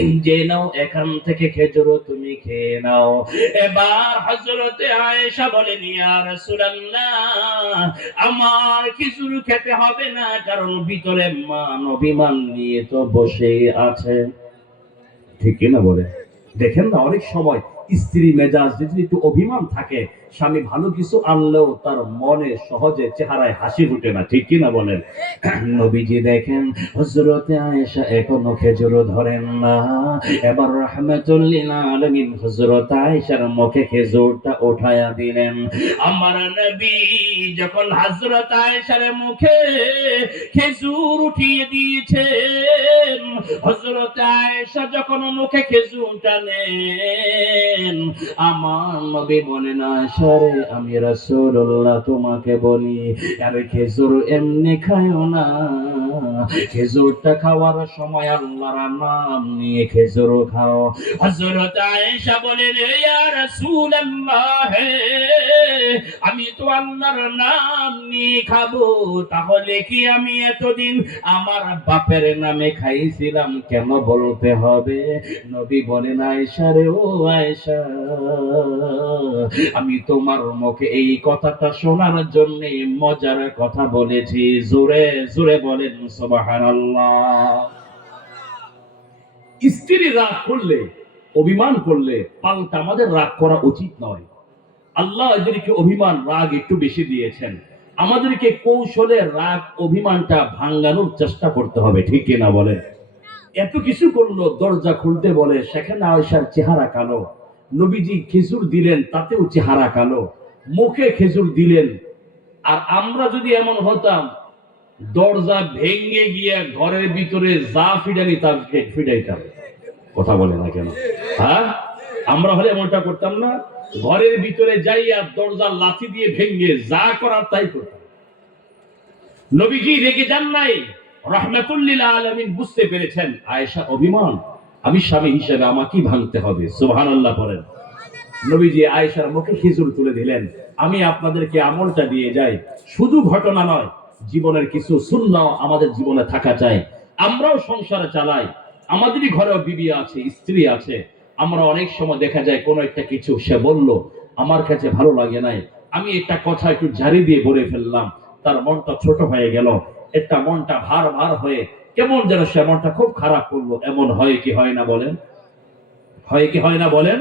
এই যে নাও, এখান থেকে খেজুর তুমি খেয়ে নাও। এবার হযরত আয়েশা বলেন, ইয়া রাসূলুল্লাহ, আমার খেজুর খেতে হবে না, কারণ ভিতরে মান অভিমান নিয়ে তো বসে আছে। ঠিক কিনা বলে? দেখেন না, অনেক সময় স্ত্রী মেজাজ যদি একটু অভিমান থাকে, স্বামী ভালো কিছু আনলেও তার মনে সহজে চেহারায় হাসি ফুটে না। ঠিক কিনা বলেন? নবীজি দেখেন হযরতে আয়েশা এখনো খেজুর ধরেন না। এবার রাহমাতুল লিল আলামিন হযরত আয়েশার মুখে খেজুরটা উঠায়া দিলেন। আমার নবী যখন হযরত আয়েশার মুখে খেজুর উঠিয়ে দিয়েছেন, হযরত আয়েশা যখন মুখে খেজুরটা নেন, আমার নবী বলেন, আয়েশা রে, আমি রাসূলুল্লাহ তোমাকে বলি, আরে খেজুর এমনি খায়ও না, খেজুরটা খাওয়ার সময় আল্লাহর নাম নিয়ে খেজুর খাও। হযরত আয়েশা বলেন, ইয়া রাসূলুল্লাহ, আমি তো আল্লাহর নাম নিয়ে খাবো, তাহলে কি আমি এতদিন আমার বাপের নামে খাইছিলাম, কেন বলতে হবে? নবী বলেন, আয়েশা রে, ও আয়েশা, আমি তোমার মুখে এই কথাটা শোনার জন্য মজার কথা বলেছি। জোরে জোরে বলেন সুবহানাল্লাহ। স্ত্রী রাগ করলে, অভিমান করলে পাল্টা আমাদের রাগ করা উচিত নয়। আল্লাহ এদেরকে অভিমান রাগ একটু বেশি দিয়েছেন, আমাদেরকে কৌশলে রাগ অভিমানটা ভাঙানোর চেষ্টা করতে হবে। ঠিক কিনা বলেন? এত কিছু করলো, দরজা খুলতে বলে, সেখানে আয়েশার চেহারা কালো। নবীজি খেজুর দিলেন, তাতেও চেহারা কালো। মুখে খেজুর দিলেন। আর আমরা যদি এমন হতাম, দরজা ভেঙে গিয়ে ঘরের ভিতরে যা ফিডানি তা ফিডাইতাম। কথা বলে না কেন? হ্যাঁ, আমরা হলে এমনটা করতাম না? ঘরের ভিতরে যাইয়া দরজা লাথি দিয়ে ভেঙে যা করার তাই করতাম। নবীজি রেগে যান নাই। রাহমাতুল লিল আলামিন বুঝতে পেরেছেন আয়েশা অভিমান, আমি স্বামী হিসেবে আমাকেই ভাঙতে হবে। সুবহানাল্লাহ পড়েন। নবীজি আয়েশার মুখে খেজুর তুলে দিলেন। আমি আপনাদেরকে আমলটা দিয়ে যাই, শুধু ঘটনা নয়, জীবনের কিছু সুন্নাহ আমাদের জীবনে থাকা চাই। আমরাও সংসার চালাই, আমাদেরই ঘরেও বিবি আছে, স্ত্রী আছে। আমরা অনেক সময় দেখা যায় কোন একটা কিছু সে বলল, আমার কাছে ভালো লাগে নাই, আমি একটা কথা একটু ঝাড়ি দিয়ে বলে ফেললাম, তার মনটা ছোট হয়ে গেল, একটা মনটা ভার ভার হয়ে কেমন যেন সে মনটা খুব খারাপ করলো। এমন হয় কি হয় না বলেন? হয় কি হয় না বলেন?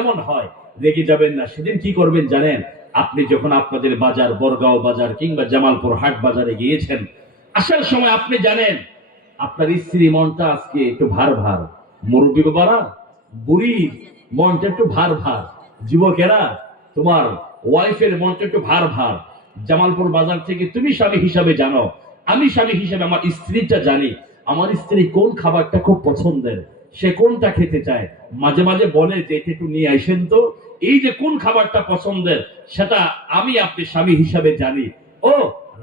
এমন হয়। রেগে যাবেন না। সেদিন কি করবেন জানেন? আপনি যখন আপনাদের বাজার, বরগাঁও বাজার কিংবা জামালপুর হাট বাজারে গিয়েছেন, আসার সময় আপনি জানেন আপনার স্ত্রী মনটা আজকে একটু ভার ভার। মুরব্বী বাবারা, বুড়ির মনটা একটু ভার ভার। যুবকেরা, তোমার ওয়াইফের মনটা একটু ভার ভার। জামালপুর বাজার থেকে তুমি স্বামী হিসাবে জানো, আমি স্বামী হিসাবে আমার স্ত্রীটা জানি, আমার স্ত্রী কোন খাবারটা খুব পছন্দের, সে কোনটা খেতে চায়। মাঝে মাঝে বলে যে এটা একটু নিয়ে আসেন তো। এই যে কোন খাবারটা পছন্দের, সেটা আমি আপনি স্বামী হিসাবে জানি। ও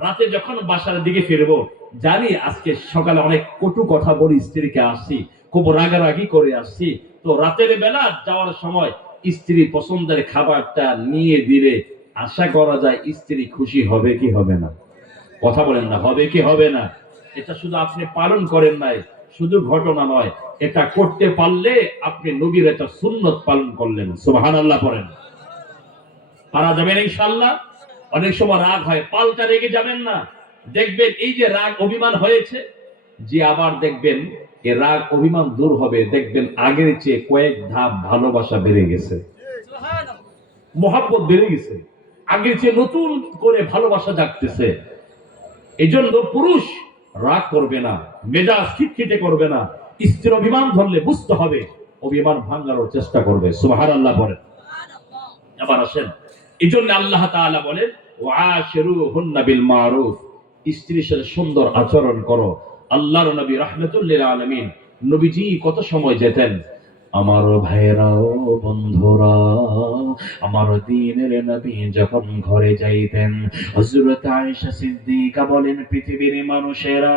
রাতে যখন বাসার দিকে ফিরবো, জানি আজকে সকালে অনেক কটু কথা বলি স্ত্রীকে, আসছি খুব রাগারাগি করে আসছি, তো রাতের বেলা যাওয়ার সময় স্ত্রী পছন্দের খাবারটা নিয়ে দিলে আশা করা যায় স্ত্রী খুশি হবে কি হবে না? কথা বলেন না, হবে কি হবে না? এটা শুধু আপনি পালন করেন নাই, শুধু ঘটনা নয়, এটা করতে পারলে আপনি নবীর একটা সুন্নত পালন করলেন। সুবহানাল্লাহ পড়েন। পারা যাবেন ইনশাআল্লাহ। অনেক সময় রাগ হয়, পাল্টা রেগে যাবেন না। দেখবেন এই যে রাগ অভিমান হয়েছে, যে আবার দেখবেন এই রাগ অভিমান দূর হবে, দেখবেন আগের চেয়ে কয়েক ধাপ ভালোবাসা বেড়ে গেছে, মহাব্বত বেড়ে গেছে, আগের চেয়ে নতুন করে ভালোবাসা জাগতেছে। এই জন্য পুরুষ রাগ করবে না, মেজাজ খিটখিটে করবে না। স্ত্রীর অভিমান ধরলে বুঝতে হবে, অভিমান ভাঙানোর চেষ্টা করবে। সুবহানাল্লাহ বলেন। আবার আসেন, এই জন্য আল্লাহ তাআলা বলেন, ওয়াশিরুহুন্না বিল মারুফ, স্ত্রীর সাথে সুন্দর আচরণ করো। আল্লাহর নবী রাহমাতুল লিল আলামিন নবীজি কত সময় যেতেন, আমার ভাইয়েরা ও বন্ধুরা, আমার দ্বীনের নবী যখন ঘরে যাইতেন, হযরত আয়েশা সিদ্দিকা বলেন, পৃথিবীর মানুষেরা,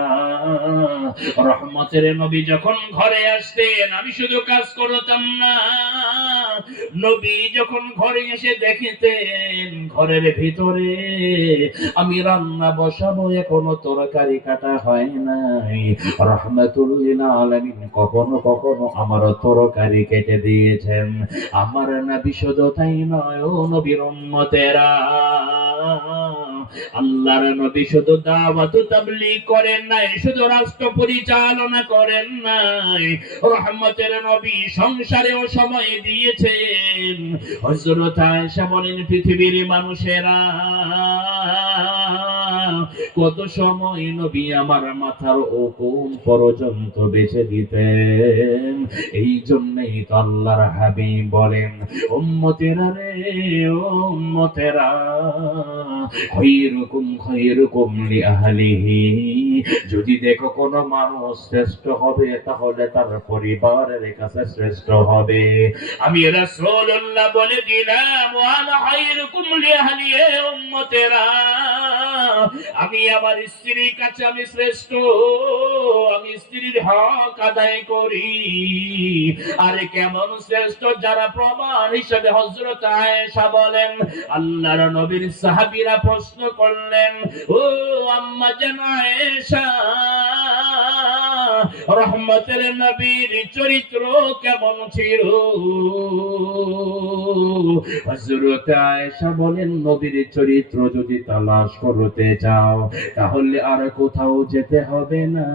রহমতের নবী যখন ঘরে আসতেন আমি শুধু কাজ করতাম না, নবী যখন ঘরে এসে দেখিতেন ঘরের ভিতরে আমি রান্না বসাবো, এখনো তরকারি কাটা হয় নাই, রহমাতুল লিল আলামিন কখনো কখনো আমার তরকারি কেটে দিয়েছেন। আমার নবী শুধু তাই নয়, ও নবীর উম্মতেরা, আল্লাহর নবী শুধু দাওয়াত তাবলীগ করেন নাই, শুধু রাষ্ট্র পরিচালনা করেন নাই, রহমতের নবী সংসারেও সময় দিয়েছেন। হযরত আয়েশা বলেন, পৃথিবীর মানুষেরা, কত সময় নবী আমার মাথার ওকুন পর্যন্ত বেঁচে দিতেন। এই জন্যই তো আল্লাহর হাবিব বলেন, উম্মতেরা রে, উম্মতেরা, খায়রুকুম খায়রুকুম লিআহলিহি, যদি দেখো কোন মানুষ শ্রেষ্ঠ হবে তাহলে তার পরিবারের কাছে শ্রেষ্ঠ হবে। আমি রাসূলুল্লাহ বলে দিলাম, ওয়া আনা খায়রুকুম লিআহলি, উম্মতেরা, আমি আমার স্ত্রীর কাছে আমি শ্রেষ্ঠ, আমি স্ত্রীর হক আদায় করি। আরে কেমন শ্রেষ্ঠ, যারা প্রমাণ হিসেবে হযরত আয়েশা বলেন, আল্লাহর নবীর সাহাবীরা প্রশ্ন করলেন, ও আম্মা জান আয়েশা, রহমতের নবীর চরিত্র কেমন ছিল? হযরত আয়েশা বলেন, নবীর চরিত্র যদি তালাশ করতে চাও তাহলে আর কোথাও যেতে হবে না।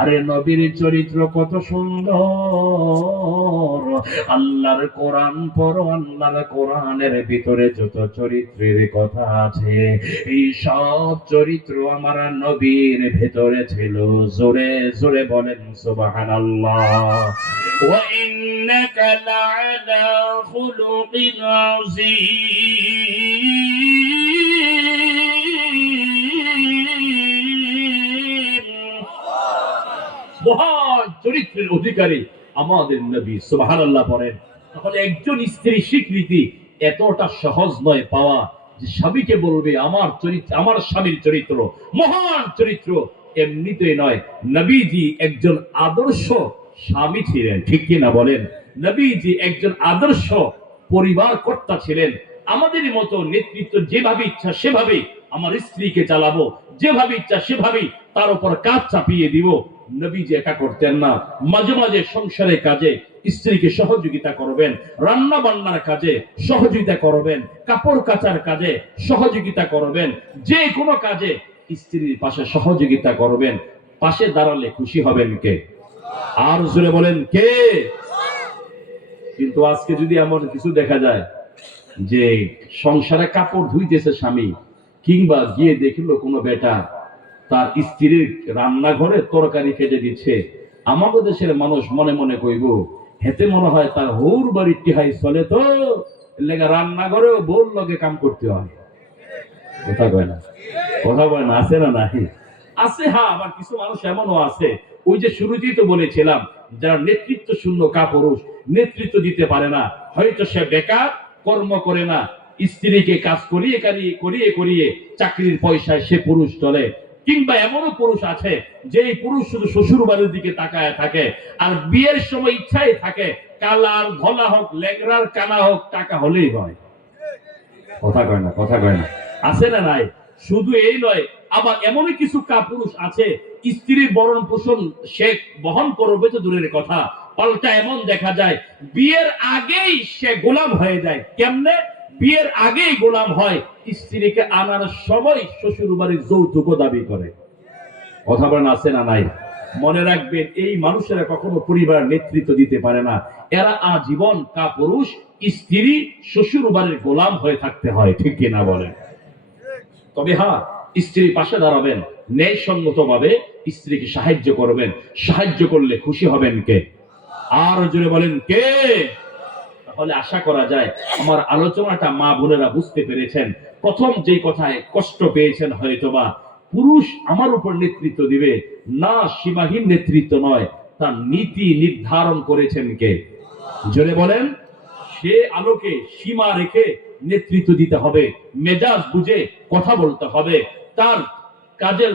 আরে নবীর চরিত্র কত সুন্দর, আল্লাহর কোরআন পড়ো, আল্লাহর কোরআনের ভিতরে যত চরিত্রের কথা আছে এই সব চরিত্র আমার নবীর ভেতরে ছিল। জোরে জোরে বলেন সুবহানাল্লাহ। ওয়া ইন্নাকা লা'আলা খুলুকিন আযীম, মহান চরিত্রের অধিকারী আমাদের নবী, সুবহানাল্লাহ পড়েন। তাহলে একজন স্ত্রী স্বীকৃতি এতটা সহজ নয় পাওয়া যে স্বামীকে বলবে আমার চরিত্র, আমার স্বামীর চরিত্র মহান চরিত্র, এমনিতেই নয়। নবীজি একজন আদর্শ স্বামী ছিলেন, ঠিক কি না বলেন? নবীজি একজন আদর্শ পরিবার কর্তা ছিলেন। আমাদের মতো নেতৃত্ব যেভাবে ইচ্ছা সেভাবে আমার স্ত্রীকে চালাবো, যেভাবে ইচ্ছা সেভাবেই তার উপর কাজ চাপিয়ে দিব, নবীজি এটা করতেন না। মাঝে মাঝে সংসারের কাজে স্ত্রীকে সহযোগিতা করবেন, রান্না বান্নার কাজে সহযোগিতা করবেন, কাপড় কাচার কাজে সহযোগিতা করবেন, যে কোনো কাজে স্ত্রীর পাশে সহযোগিতা করবেন। পাশে দাঁড়ালে খুশি হবেন কে? আর জোরে বলেন কে? কিন্তু আজকে যদি এমন কিছু দেখা যায় যে সংসারে কাপড় ধুইতেছে স্বামী, কিংবা গিয়ে দেখলো কোনো বেটা তার স্ত্রীর রান্নাঘরে তরকারি কেটে দিচ্ছে, আমাদের দেশের মানুষ মনে মনে কইব, হেতে মনে হয় তার হৌর বাড়ির টিহাই চলে, তো লেগা রান্নাঘরেও বউর লগে কাম করতে হয়। কথা কয় না, কথা বলে না, আছে না নাই? আছে। হ্যাঁ, আবার কিছু মানুষ এমনও আছে, ওই যে শুরুতেই তো বলেছিলাম, যারা নেতৃত্ব শূন্য কাপুরুষ, নেতৃত্ব দিতে পারে না, হয়তো সে বেকার, কর্ম করে না, স্ত্রীকে কাজ করিয়ে করিয়ে করিয়ে চাকরির পয়সায় সে পুরুষ চলে। কিংবা এমনও পুরুষ আছে যে পুরুষ শুধু শ্বশুর বাড়ির দিকে তাকায় থাকে, আর বিয়ের সময় ইচ্ছাই থাকে কালার ধলা হোক, লেগরার কানা হোক, টাকা হলেই হয়। কথা কয় না, কথা কয় না, আছে না নাই? শুধু এই নয়, আবার এমনই কিছু কাপুরুষ আছে, স্ত্রীর বরণ পোষণ সে বহন করবে তো দূরের কথা, পাল্টা এমন দেখা যায় বিয়ের আগেই সে গোলাম হয়ে যায়। কেমনে? বিয়ের আগেই গোলাম হয়, স্ত্রীকে আনার সময় শ্বশুর বাড়ির যৌতুক দাবি করে। কথা বলেন, আছে না নাই? মনে রাখবেন, এই মানুষেরা কখনো পরিবার নেতৃত্ব দিতে পারে না, এরা আজীবন কাপুরুষ, স্ত্রী শ্বশুর বাড়ির গোলাম হয়ে থাকতে হয়, ঠিক কিনা বলেন? তবে হ্যাঁ, স্ত্রীর পাশে দাঁড়াবেন, ন্যায়সঙ্গত ভাবে স্ত্রীকে সাহায্য করবেন, সাহায্য করলে খুশি হবেন কে? আর জোরে বলেন কে? তাহলে আশা করা যায় আমার আলোচনাটা মা বোনেরা বুঝতে পেরেছেন। প্রথম যে কথায় কষ্ট পেয়েছেন হয়তোবা, পুরুষ আমার উপর নেতৃত্ব দিবে না, সীমাহীন নেতৃত্ব নয়, তার নীতি নির্ধারণ করেছেন কে? জোরে বলেন। সে আলোকে সীমা রেখে নেতৃত্ব দিতে হবে, মেজাজ বুঝে কথা বলতে হবে, তার কাজের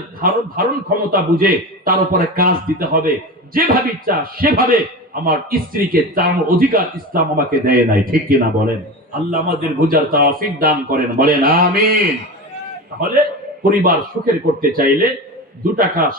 ধারণ ক্ষমতা বুঝে তার উপরে কাজ দিতে হবে। যেভাবে ইচ্ছা সেভাবে আমার স্ত্রীকে চালানোর অধিকার ইসলাম আমাকে দেয় নাই, ঠিক কিনা বলেন? আল্লাহ আমাদের বুঝার তৌফিক দান করেন, বলেন আমিন। তাহলে পরিবার সুখের করতে চাইলে দুটা কাজ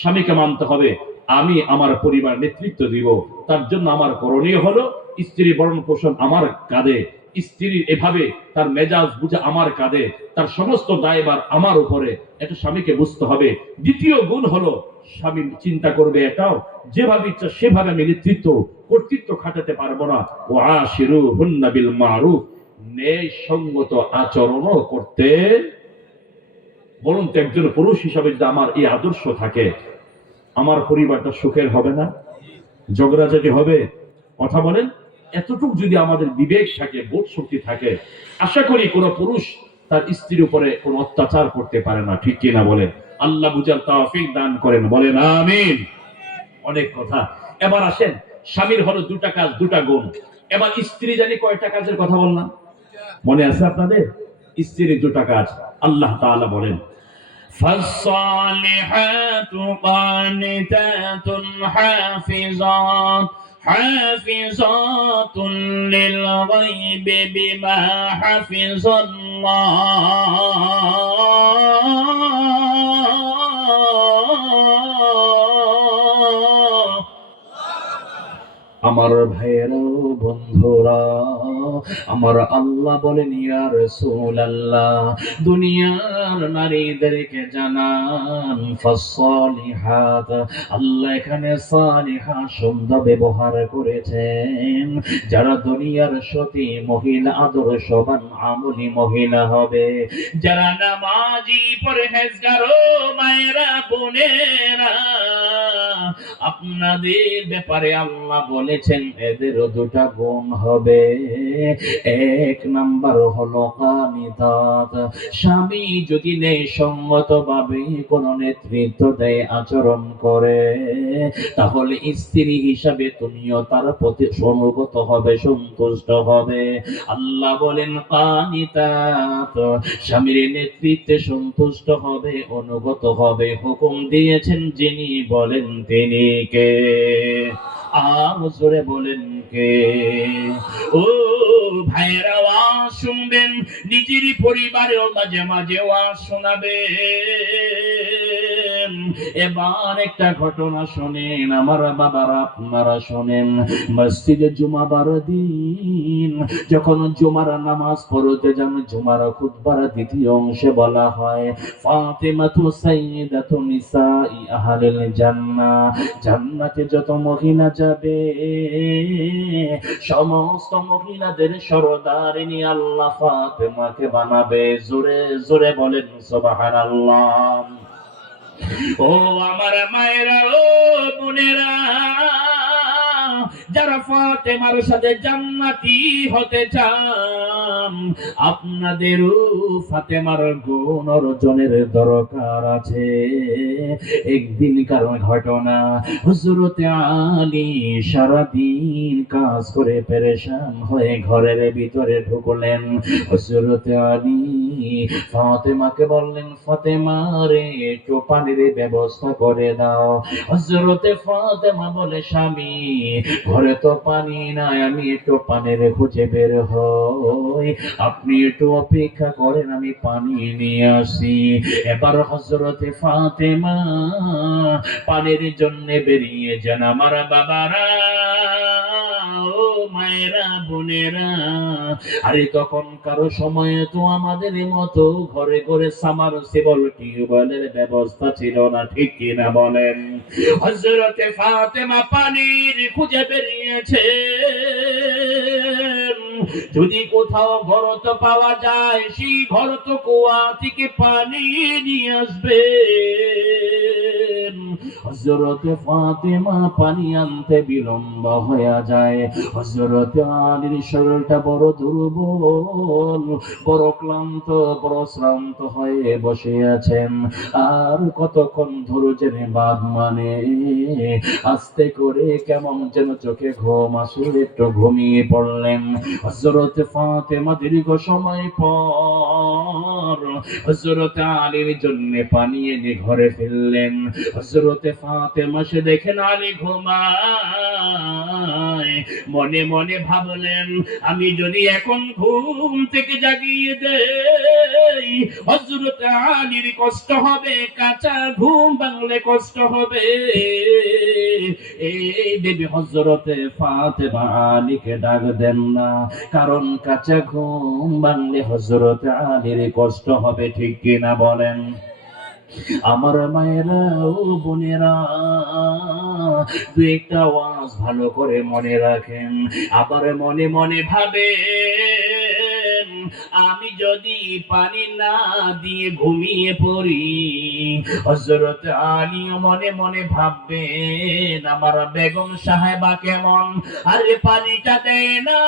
স্বামীকে মানতে হবে। আমি আমার পরিবার নেতৃত্ব দিব, তার জন্য আমার করণীয় হলো স্ত্রী ভরণ পোষণ আমার কাঁধে, স্ত্রী এভাবে তার মেজাজ বুঝে আমার কাঁধে, তার সমস্ত দায়ভার আমার উপরে, এটা স্বামীকে বুঝতে হবে। দ্বিতীয় গুণ হলো স্বামী চিন্তা করবে এটাও, যেভাবে ইচ্ছা সেভাবে আমি নেতৃত্ব কর্তৃত্ব খাটাতে পারবো না। ও আশিরুহুন্না বিল মারুফ, ন্যায়সঙ্গত আচরণও করতে। বলুন তো, একজন পুরুষ হিসাবে যদি আমার এই আদর্শ থাকে, আমার পরিবারটা সুখের হবে না? ঝগড়াঝাটি হবে? কথা বলেন। এতটুকু যদি আমাদের বিবেক থাকে, বোধ শক্তি থাকে, আশা করি কোন পুরুষ তার স্ত্রীর উপরে কোন অত্যাচার করতে পারে না, ঠিক কিনা বলেন? আল্লাহ বুঝার তৌফিক দান করেন, বলেন আমিন। অনেক কথা। এবার আসেন, স্বামীর হলো দুটা কাজ, দুটা গুণ। এবার স্ত্রী জানি কয়টা কাজের কথা বললাম, মনে আছে আপনাদের? স্ত্রীর দুটা কাজ। আল্লাহ তাআলা বলেন, فالصالحات قانتات حافظات للغيب بما حفظ الله। আমার ভাইয়েরা, বন্ধুরা, আমার আল্লাহ বলেন, ইয়া রাসূলুল্লাহ, দুনিয়ার নারীদেরকে জানান ফাসসালিহাত। আল্লাহ এখানে সালিহা শব্দ ব্যবহার করেছেন, যারা দুনিয়ার সতী মহিলা, আদর্শবান আমলী মহিলা হবে, যারা নামাজি পরহেজগার মায়েরা বোনেরা, আপনাদের ব্যাপারে আল্লাহ বলেছেন এদেরও দুটা গুণ হবে। এক নাম্বার হলো কানিতাত। স্বামী যদি ন্যায়সঙ্গত ভাবে কোন নেতৃত্ব দেয়, আচরণ করে, তাহলে স্ত্রী হিসাবে তুমিও তার প্রতি অনুগত হবে, সন্তুষ্ট হবে। আল্লাহ বলেন কানিতাত, স্বামীর নেতৃত্বে সন্তুষ্ট হবে, অনুগত হবে। হুকুম দিয়েছেন যিনি, বলেন তিনি কে? আর জোরে বলেন কে? ও ভাইরা, ওয়াজ শুনবেন, নিজের পরিবারেও মাঝে মাঝে ওয়াজ শোনাবেন। এবার একটা ঘটনা শোনেন আমার বাবারা, আপনারা শোনেন। মসজিদে জুমাবার দিন যখন জুমার নামাজ পড়তে যান, জুমার খুতবার দ্বিতীয় অংশে বলা হয়, ফাতিমাতু সাইয়্যিদাতু নিসাই আহলিল জান্নাহ, জান্নাতে যত মহিলা যাবে সমস্ত মহিলাদের সরদারিনী আল্লাহ ফাতেমাকে বানাবে। জোরে জোরে বলেন সুবহানাল্লাহ। ও আমার মায়েরা, ও বোনেরা, যারা ফাতেমার সাথে জান্নাতি হতে চান, আপনাদেরও ফাতেমার গুণ অর্জনের দরকার আছে। একদিনকার ঘটনা, হযরতে আলী সারাদিন কাজ করে পেরেশান হয়ে ঘরের ভিতরে ঢুকলেন। হযরতে আলী ফাতেমাকে বললেন, ফাতেমা রে, একটু পানির ব্যবস্থা করে দাও। হযরতে ফাতেমা বলে, স্বামী ঘরে তো পানি নাই, আমি একটু পানির খুঁজে বের হই, আপনি একটু অপেক্ষা করেন, আমি পানি নিয়ে আসি। এবার হযরতে ফাতেমা পানির জন্য বেরিয়ে যান। আমার বাবারা, ও মায়েরা, বোনেরা, আরে তখনকার সময়ে তো আমাদের মতো ঘরে ঘরে সাবমার্সিবল টিউবওয়েলের ব্যবস্থা ছিল না, ঠিক কিনা বলেন? হযরতে ফাতেমা পানির খুঁজে বেরিয়েছে, যদি কোথাও গর্ত পাওয়া যায় সেই গর্ত কুয়া থেকে পানি নিয়ে আসবে। হযরত ফাতেমা পানি আনতে বিলম্ব হয়ে যায়। হযরত আলীর শরীরটা বড় দুর্বল, বড় ক্লান্ত, বড় শ্রান্ত হয়ে বসে আছেন। আর কতক্ষণ ধৈর্যের বাঁধ মানে আস্তে করে কেমন যেন চোখে ঘুম আসলে একটু ঘুমিয়ে পড়লেন। হযরত ফাতেমা দীর্ঘ সময় পর হযরত আলীর জন্য পানি এনে ঘরে ফেললেন। হযরত ফাতেমা সে দেখেন আলী ঘুমায়, মনে মনে ভাবলেন আমি যদি এখন ঘুম থেকে জাগিয়ে দেই হযরত আলীর কষ্ট হবে, কাঁচা ঘুম ভাঙলে কষ্ট হবে। এই দেবী হযরত ফাতেমা আলীকে ডাক দেন না, কারণ কাঁচা ঘুম ভাঙলে হযরত আলীর কষ্ট হবে, ঠিক কিনা বলেন? আমার মায়েরা ও বোনেরা, দু একটা ওয়াজ ভালো করে মনে রাখেন। আবার মনে মনে ভাবেন আমি যদি পানি না দিয়ে ঘুমিয়ে পড়ি হযরত আলী মনে মনে ভাববেন আমার বেগম সাহেবা কেমন, আরে পানিটা দেয় না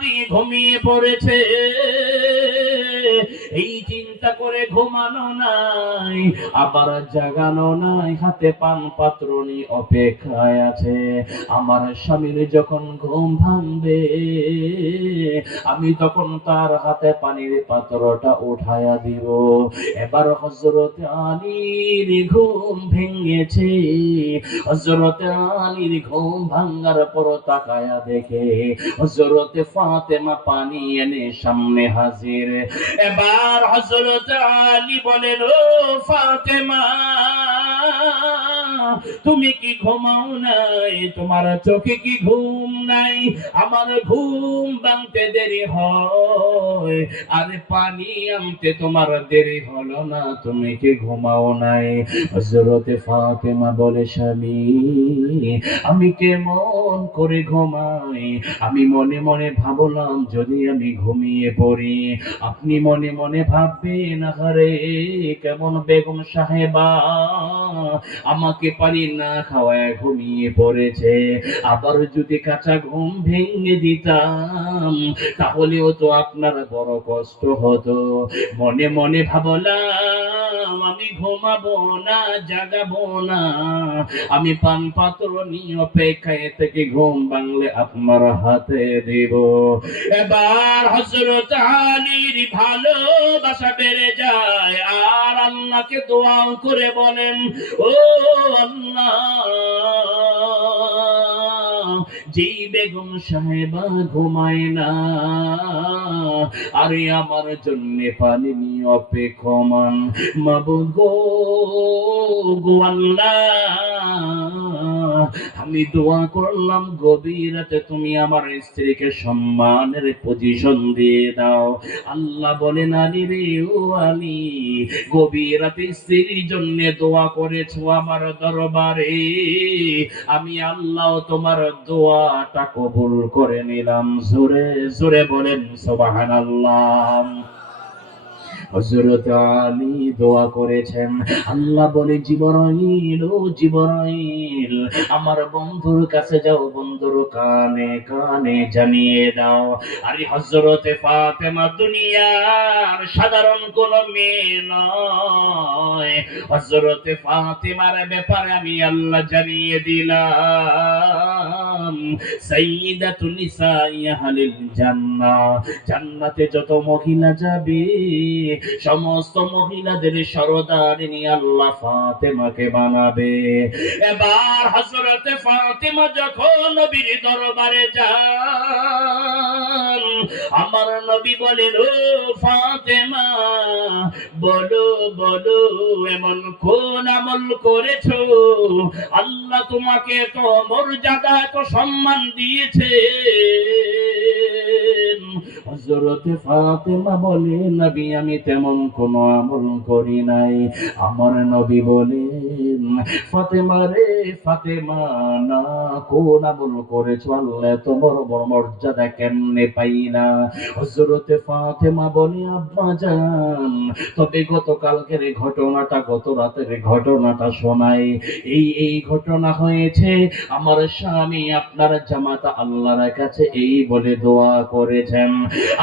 দিয়ে ঘুমিয়ে পড়েছে। এই চিন্তা করে ঘুমানো নাই, আবার জাগানো নাই, হাতে পান পাত্র নিয়ে অপেক্ষায় আছে। আমার স্বামীর যখন ঘুম ভাঙবে আমি তখন তার হাতে পানির পাত্রটা উঠায়া দিব। এবার হযরত আলীর ঘুম ভেঙেছে। হযরত আলীর ঘুম ভাঙার পর তাকায়া দেখে হযরত ফাতেমা পানি এনে সামনে হাজির। এবার হযরত আলী বলেন ও ফাতেমা তুমি কি ঘুমাও নাই? তোমার চোখে কি ঘুম নাই? আমার ঘুম ভাঙতে দেরি হয়, আরে পানি আনতে তোমার দেরি হলো না, তুমি কি ঘুমাও নাই? হযরত ফাতেমা বলে স্বামী আমি কেমন করে ঘুমাই? আমি মনে মনে ভাবলাম যদি আমি ঘুমিয়ে পড়ি আপনি মনে মনে ভাববেন আরে কেমন বেগম সাহেবা আমাকে পানি না খাওয়ায় ঘুমিয়ে পড়েছে। আবার যদি কাঁচা ঘুম ভেঙে দিতাম তাহলেও তো আপনার বড় কষ্ট হতো। মনে মনে ভাবলাম আমি ঘুমাবো না, জাগাবো না, আমি পান পাত্র নিয়ে অপেক্ষায় থেকে ঘুম ভাঙলে আপনার হাতে দিব। এবার হযরত আলীর ভালোবাসা বেড়ে যায় আর আল্লাহকে দোয়া করে বলেন ও আল্লাহ যেই বেগম সাহেবা ঘুমায় না আরে আমার জন্য পানি নিয়ে অপেক্ষমান, মাবুদ গো আল্লাহ আমি দোয়া করলাম গভীর রাতে তুমি আমার স্ত্রীকে সম্মানের পজিশন দিয়ে দাও। আল্লাহ বলেন আলী রে ও আলী গভীর রাতে স্ত্রীর জন্য দোয়া করেছো আমার দরবারে, আমি আল্লাহ তোমার দোয়াটা কবুল করে নিলাম। জোরে জোরে বলেন সুবহানাল্লাহ। হযরত আলী দোয়া করেছেন। আল্লাহ বলে জিবরাইল ও জিবরাইল আমার বন্ধুর কাছে যাও, বন্ধুর কানে কানে জানিয়ে দাও আরে হযরত ফাতেমা দুনিয়ার সাধারণ কোন মেয়ে নয়, হযরত ফাতেমার ব্যাপারে আমি আল্লাহ জানিয়ে দিলাম সাইয়্যিদাতুন নিসাই আহলিল জান্নাহ, জান্নাতে যত মহিলা যাবে সমস্ত মহিলাদের সরদারিনী আল্লাহ ফাতেমাকে বানাবে। এবার হযরত ফাতেমা যখন নবীর দরবারে যান আমার নবী বলেন ও ফাতেমা বলো বলো এমন কোন আমল করেছো আল্লাহ তোমাকে তো মর্যাদা এত সম্মান দিয়েছে। হযরতে ফাতেমা বলে, নবী আমি তেমন কোনো আমল করি নাই। আমার নবী বলেন, ফাতেমা রে ফাতেমা, না কোন আমল করেছো আল্লাহ তোমার বড় মর্যাদা কেমনে পাইলা? হযরতে ফাতেমা বলে, আব্বা জান, তবে গতকালকের ঘটনাটা, গত রাতের ঘটনাটা শোনাই। এই ঘটনা হয়েছে, আমার স্বামী আপনার জামাতা আল্লাহর কাছে এই বলে দোয়া করেছেন।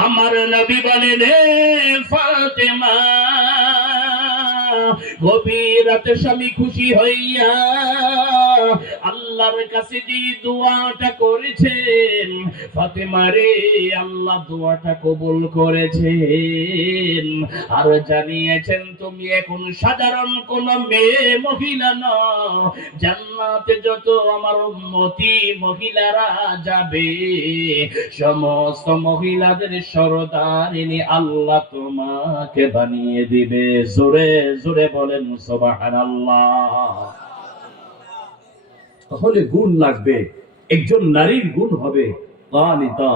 আমার নবী বলেন, হে ফাতেমা, গভীর রাতে স্বামী খুশি হইয়া আল্লাহর কাছে যে দোয়াটা করেছেন, ফাতেমা রে আল্লাহ দোয়াটা কবুল করেছেন আর জানিয়েছেন তুমি এখন সাধারণ কোন মেয়ে মহিলা না, জান্নাতে যত আমার উম্মতি মহিলারা যাবে সমস্ত মহিলাদের সরদারিনী আল্লাহ তোমাকে বানিয়ে দিবে। জোরে জোরে বলেন সুবহানাল্লাহ। তাহলে গুণ লাগবে, একজন নারীর গুণ হবে কানিতা,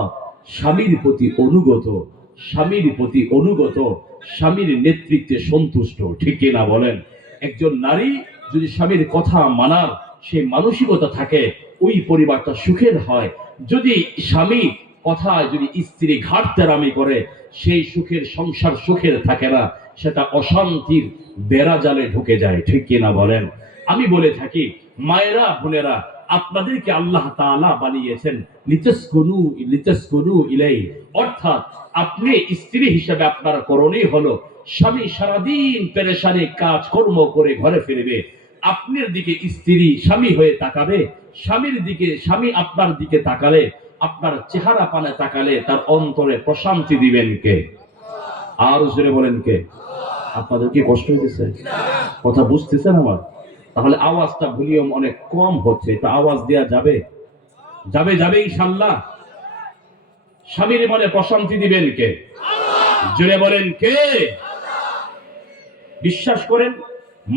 স্বামীর প্রতি অনুগত, স্বামীর প্রতি অনুগত, স্বামীর নেতৃত্বে সন্তুষ্ট। ঠিক কিনা বলেন? একজন নারী যদি স্বামীর কথা মানার সেই মানসিকতা থাকে, ওই পরিবারটা সুখের হয়। যদি স্বামী কথা, যদি স্ত্রী ঘাটতেরামি করে, সেই সুখের সংসার সুখের থাকে না, সেটা অশান্তির বেড়া জালে ঢুকে যায়। ঠিক কিনা বলেন? আমি বলে থাকি, মায়েরা বোনেরা, আপনাদেরকে আল্লাহ তাআলা বানিয়েছেন লিতাসকুনু ইলাই, অর্থাৎ আপনি স্ত্রী হিসেবে আপনার করণীয় হলো, স্বামী সারাদিন পেরেশানি কাজ কর্ম করে ঘরে ফিরবে, আপনার দিকে স্ত্রী স্বামী হয়ে তাকাবে, স্বামীর দিকে স্বামী আপনার দিকে তাকালে, আপনার চেহারা পানে তাকালে তার অন্তরে প্রশান্তি দিবেন কে? আর জোরে বলেন কে? আপনাদের কি কষ্ট হইতেছে? কথা বুঝতেছেন আমার? তাহলে আওয়াজটা ভলিউম অনেক কম হচ্ছে, এটা আওয়াজ দেয়া যাবে? যাবে যাবে ইনশাআল্লাহ। স্বামীর মনে প্রশান্তি দিবেন কে? জোরে বলেন কে? বিশ্বাস করেন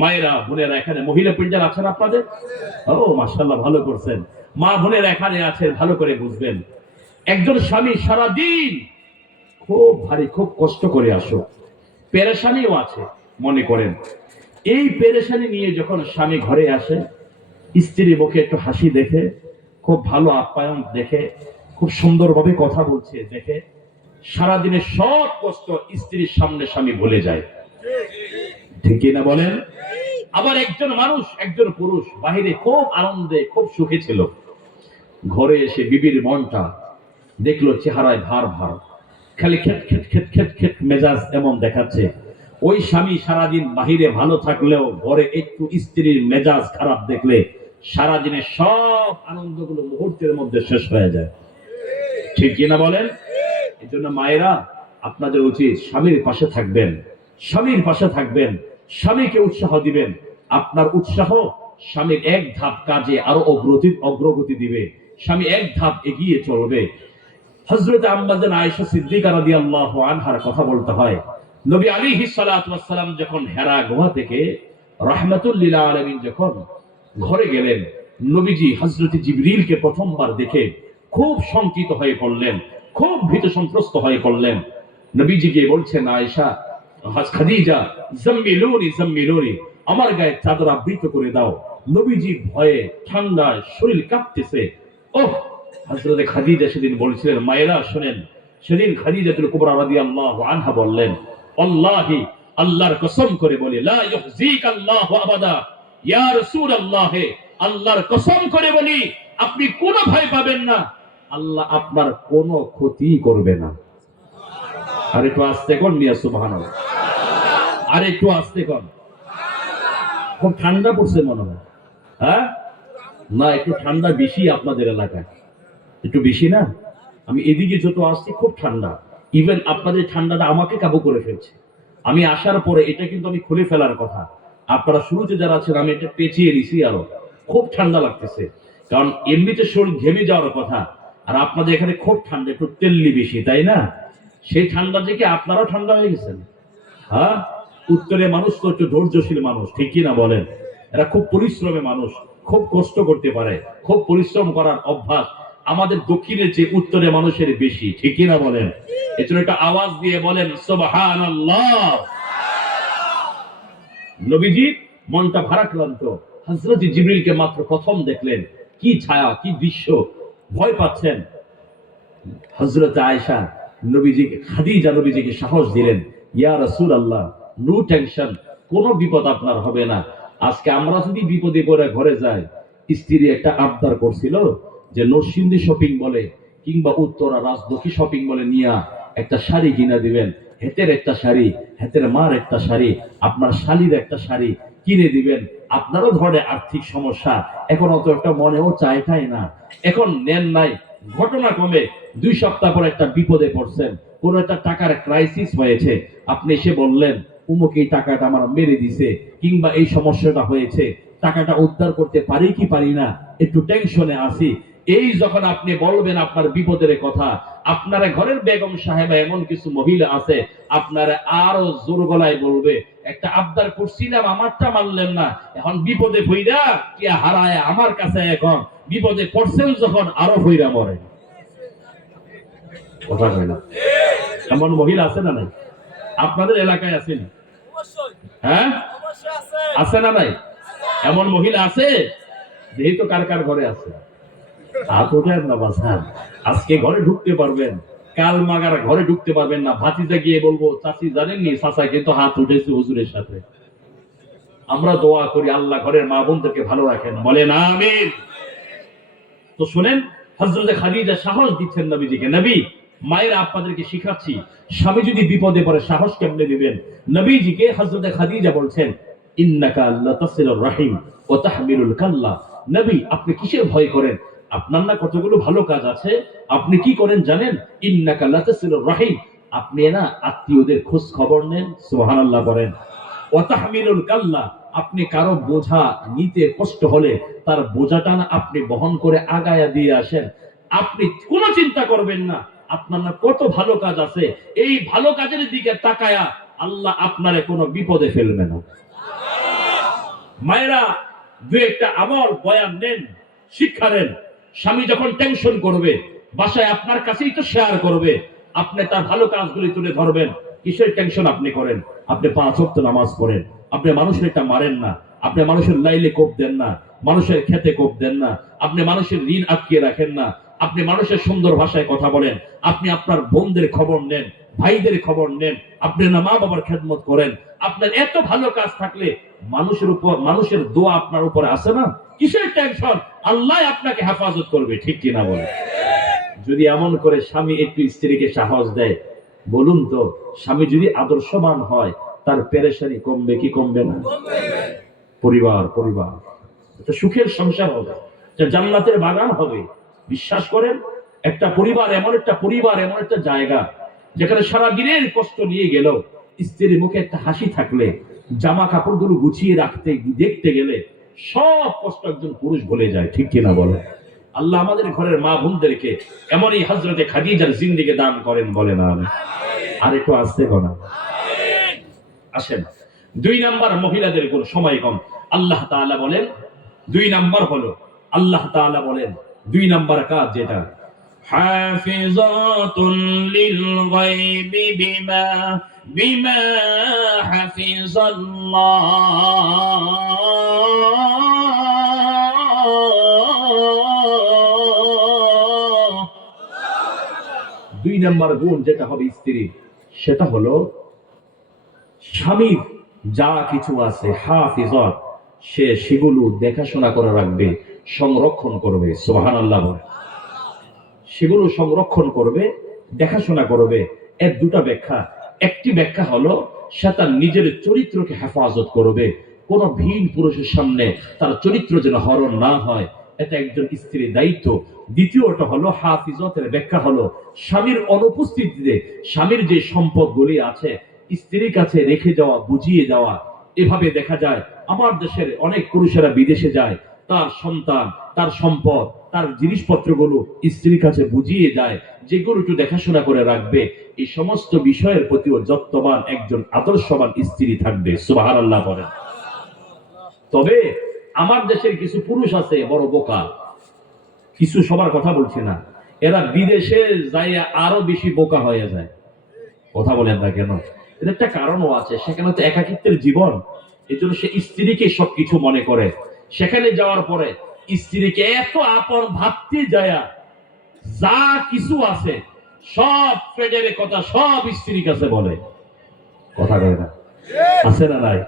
মায়েরা বোনেরা, এখানে মহিলা পিঞ্জার আছেন আপনাদের? ও মাশাআল্লাহ, ভালো করছেন। মা বোনেরা এখানে আছেন, ভালো করে বুঝবেন। একজন স্বামী সারাদিন খুব ভারী, খুব কষ্ট করে আসো, পেরেশানিও আছে মনে করেন। এই পেরেশানি নিয়ে যখন স্বামী ঘরে আসে, স্ত্রীর মুখে একটু হাসি দেখে, খুব ভালো আপ্যায়ন দেখে, খুব সুন্দরভাবে কথা বলছে দেখে, সারাদিনের সব কষ্ট স্ত্রীর সামনে স্বামী ভুলে যায়। ঠিক না বলেন? আবার একজন মানুষ, একজন পুরুষ বাহিরে খুব আনন্দে খুব সুখে ছিল, ঘরে এসে বিবির মনটা দেখলো চেহারায় ভার ভার, খালি খেট খেট খেট খেট খেট মেজাজ এমন দেখাচ্ছে। ওই স্বামী সারাদিন বাহিরে ভালো থাকলেও ঘরে একটু স্ত্রীর মেজাজ খারাপ দেখলে সারাদিনের সব আনন্দগুলো মুহূর্তের মধ্যে শেষ হয়ে যায়। ঠিক কিনা বলেন? এই জন্য মায়েরা, আপনাদের উচিত স্বামীর পাশে থাকবেন, স্বামীর পাশে থাকবেন, স্বামীকে উৎসাহ দিবেন। আপনার উৎসাহ স্বামীর এক ধাপ কাজে আরো অগ্রগতি দিবে, স্বামী এক ধাপ এগিয়ে চলবে। হযরত আম্মা জান আয়েশা সিদ্দিকা রাদিয়াল্লাহু আনহার কথা বলতে হয়। নবী আলাইহিস সালাতু ওয়াস সালাম যখন হেরা গুহা থেকে রাহমাতুল লিল আলামিন যখন ঘরে গেলেন, নবীজি হযরত জিবরিলকে প্রথমবার দেখে খুব শঙ্কিত হয়ে পড়লেন, খুব ভীত সন্ত্রস্ত হয়ে পড়লেন। নবীজিকে বলছেন, আয়েশা, খাদিজা, জাম্মিলুনি জাম্মিলুনি, আমার গায়ে চাদর আবৃত করে দাও। নবীজি ভয়ে ঠান্ডায় শরীর কাঁপতেছে। ওহ! হযরত খাদিজা সেদিন বলছিলেন, মায়েরা শুনেন, সেদিন খাদিজাতুল কুবরা রাদিয়াল্লাহু আনহা বললেন, আল্লাহি, আল্লাহর কসম করে বলি, লা ইউহজিকাল্লাহু আবাদা, ইয়া রাসূলুল্লাহ, আল্লাহর কসম করে বলি, আপনি কোনো ভয় পাবেন না, আল্লাহ আপনার কোনো ক্ষতি করবে না। আর একটু আস্তে কোন মিয়া, সুবহানাল্লাহ। আর একটু আস্তে কোন। খুব ঠান্ডা পড়ছে মনে হয়, হ্যাঁ? না, একটু ঠান্ডা বেশি আপনাদের এলাকায়, একটু বেশি না? আমি এদিকে যত আসছি খুব ঠান্ডা, ইভেন আপনাদের ঠান্ডাটা আমাকে কাবু করে ফেলছে। আমি আসার পরে এটা কিন্তু আমি খুলে ফেলার কথা, আপনারা শুরুতে যারা আছেন আমি এটা পেঁচিয়ে নিছি, আরো খুব ঠান্ডা লাগতেছে, কারণ এমনিতে শরীর ঘেমে যাওয়ার কথা, আর আপনাদের এখানে খুব ঠান্ডা, একটু তেল্লি বেশি, তাই না? সেই ঠান্ডা থেকে আপনারাও ঠান্ডা হয়ে গেছেন। হ্যাঁ, উত্তরে মানুষ তো একটু ধৈর্যশীল মানুষ, ঠিক কিনা বলেন? এরা খুব পরিশ্রমী মানুষ, খুব কষ্ট করতে পারে, খুব পরিশ্রম করার অভ্যাস আমাদের দক্ষিণের চেয়ে উত্তরে মানুষের বেশি, ঠিক কিনা বলেন? এজন্য একটা আওয়াজ দিয়ে বলেন সুবহানাল্লাহ। নবীজি মনটা ভারাক্রান্ত। হযরত জিবরিলকে মাত্র প্রথম দেখলেন, কি ছায়া, কি দৃশ্য, ভয় পাচ্ছেন। হযরত আয়েশা নবীজিকে, খাদিজা নবীজিকে সাহস দিলেন, ইয়া রাসূলুল্লাহ, নো টেনশন, কোনো বিপদ আপনার হবে না। আজকে আমরা যদি বিপদে পড়ে ঘরে যাই, স্ত্রী একটা আবদার করছিল যে নরসিংদী শপিং বলে কিংবা উত্তরা রাজদক্ষী শপিং বলে নিয়া একটা শাড়ি কিনা দিবেন, হেতের একটা শাড়ি, হেতের মার একটা শাড়ি, আপনার শালির একটা শাড়ি কিনে দিবেন। আপনারও ধরে আর্থিক সমস্যা, এখন অত একটা মনেও চাইটাই না, এখন নেন নাই। ঘটনা কমে 2 সপ্তাহ পর একটা বিপদে পড়ছেন, কোন একটা টাকার ক্রাইসিস হয়েছে, আপনি এসে বললেন উমুক এই টাকাটা আমার মেরে দিছে, কিংবা এই সমস্যাটা হয়েছে, টাকাটা উদ্ধার করতে পারি কি পারি না, একটু টেনশনে আছি। এই যখন আপনি বলবেন আপনার বিপদের কথা, আপনার ঘরের বেগম সাহেবা এমন কিছু মহিলা আছে আপনারা আরো জোর গলায় বলবে, একটা আবদার করছিলাম আমারটা মানলেন না, এখন বিপদে পইরা কি হারায় আমার কাছে, এখন বিপদে পড়ছেন যখন আরো হইরা মরে। কথা কয় না? এমন মহিলা আছে না নাই? আপনাদের এলাকায় আছে? হ্যাঁ, আছে না নাই? এমন মহিলা আছে? যেহেতু কার কার ঘরে আছে হাত ওঠেন না বাসান। আজকে ঘরে ঢুকতে পারবেন, কাল মাগার ঘরে ঢুকতে পারবেন না। ভাতিজা গিয়ে বলবো, চাচি জানেননি চাচা কিন্তু হাত উঠেছে হুজুরের সাথে। আমরা দোয়া করি আল্লাহ ঘরের মা বোনদেরকে ভালো রাখেন, বলেন আমিন। তো শুনেন, হযরত খাদিজা সাহস দিচ্ছেন নবীজিকে, নবী মায়েরা আপনাদেরকে শিখাচ্ছি, স্বামী যদি বিপদে পড়ে সাহস কেমনে দিবেন। নবীজিকে হযরত খাদিজা বলছেন, ইন্নাকা লাতাসিলুর রাহিম ওয়া তাহমিলুল কাল্লা। নবী আপনি কিসের ভয় করেন? আপনার না কতগুলো ভালো কাজ আছে, আপনি কি করেন জানেন? ইন্নাকা লাতাসিলুর রাহিম, আপনি না আত্মীয়দের খোঁজ খবর নেন। সুবহানাল্লাহ বলেন। ওয়া তাহমিলুল কাল্লা, আপনি কারো বোঝা নিতে কষ্ট হলে তার বোঝাটা না আপনি বহন করে আগায়া দিয়ে আসেন। আপনি কোনো চিন্তা করবেন না, আপনার না কত ভালো কাজ আছে, এই ভালো কাজের দিকে তাকায়া আল্লাহ আপনারে কোনো বিপদে ফেলবে না। মায়েরা দু একটা আমল বয়ান নেন, শিক্ষা নেন। স্বামী যখন টেনশন করবে বাসায় আপনার কাছেই তো শেয়ার করবে, আপনি তার ভালো কাজগুলি তুলে ধরবেন। কিসের টেনশন আপনি করেন? আপনি 5 ওয়াক্ত নামাজ পড়েন, আপনি মানুষের এটা মারেন না, আপনি মানুষের লাইলে কোপ দেন না, মানুষের খেতে কোপ দেন না, আপনি মানুষের ঋণ আটকিয়ে রাখেন না, আপনি মানুষের সুন্দর ভাষায় কথা বলেন, আপনি আপনার বোনদের খবর নেন, ভাইদের খবর নেন, আপনি না মা বাবার খেদমত করেন। আপনার এত ভালো কাজ থাকলে মানুষের উপর, মানুষের দোয়া আপনার উপরে আসে না, কিসের টেনশন? আল্লাহ আপনাকে হেফাজত করবে, ঠিক কিনা বলে? যদি এমন করে স্বামী একটু স্ত্রীকে সাহস দেয়, বলুন তো স্বামী যদি আদর্শবান হয় তার পেরেশানি কমবে কি কমবে না? পরিবার পরিবার একটা সুখের সংসার হবে, একটা জান্নাতের বাগান হবে। বিশ্বাস করেন, একটা পরিবার এমন একটা পরিবার, এমন একটা জায়গা যেখানে সারা দিনের কষ্ট নিয়ে গেল স্ত্রীর মুখে একটা হাসি থাকলে, জামা কাপড়গুলো গুছিয়ে রাখতে দেখতে গেলে সব কষ্ট একজন পুরুষ ভুলে যায়, ঠিক কিনা বলে? আল্লাহ আমাদের ঘরের মা বোনদেরকে এমনই হযরতে খাদিজার জিন্দেগি দান করেন, বলেন আমিন। আর একটু আসতে গোনা আসেন। 2 নাম্বার মহিলাদের কোন সময় কম। আল্লাহ তাআলা বলেন 2 নাম্বার হলো, আল্লাহ তাআলা বলেন 2 নাম্বার কাজ যেটা, হাফিজাতুন লিল গায়বি বিমা হাফিজাল্লাহ। 2 নাম্বার গুণ যেটা হবে স্ত্রীর, সেটা হলো স্বামীর যা কিছু আছে হাফিজত, সে সেগুলো দেখাশোনা করে রাখবে, সংরক্ষণ করবে। সুবহানাল্লাহ বলে। সেগুলো সংরক্ষণ করবে, দেখাশোনা করবে। এর 2টা ব্যাখ্যা। একটি ব্যাখ্যা হলো সে তার নিজের চরিত্রকে হেফাজত করবে, কোন ভিন পুরুষের সামনে তার চরিত্র যেন হরণ না হয়, এটা একজন স্ত্রীর দায়িত্ব। দ্বিতীয়টা হলো হাফিজতের ব্যাখ্যা হলো স্বামীর অনুপস্থিতিতে স্বামীর যে সম্পদগুলি আছে স্ত্রীর কাছে রেখে যাওয়া, বুঝিয়ে যাওয়া। এভাবে দেখা যায় আমার দেশের অনেক পুরুষেরা বিদেশে যায়, তার সন্তান, তার সম্পদ, তার জিনিসপত্রগুলো স্ত্রীর কাছে বুঝিয়ে যায়, যেগুলো একটু দেখাশোনা করে রাখবে। এই সমস্ত বিষয়ের প্রতিও যত্নবান একজন আদর্শবান স্ত্রী থাকবে। সুবহানাল্লাহ বলেন। তবে আমার দেশের কিছু পুরুষ আছে বড় বোকা, কিছু, সবার কথা বলছি না, এরা বিদেশে যাইয়া আরো বেশি বোকা হয়ে যায়। কথা বলেন না কেন? এর একটা কারণও আছে, সেখানে তো একাকিত্বের জীবন, এই জন্য সে স্ত্রীকে সবকিছু মনে করে। সেখানে যাওয়ার পরে স্ত্রীকে এত আপন ভাবতে যায়, যা কিছু আছে সব ফ্রেডের কথা সব স্ত্রীর কাছে বলে। কথা কয় না? আছে না নাই?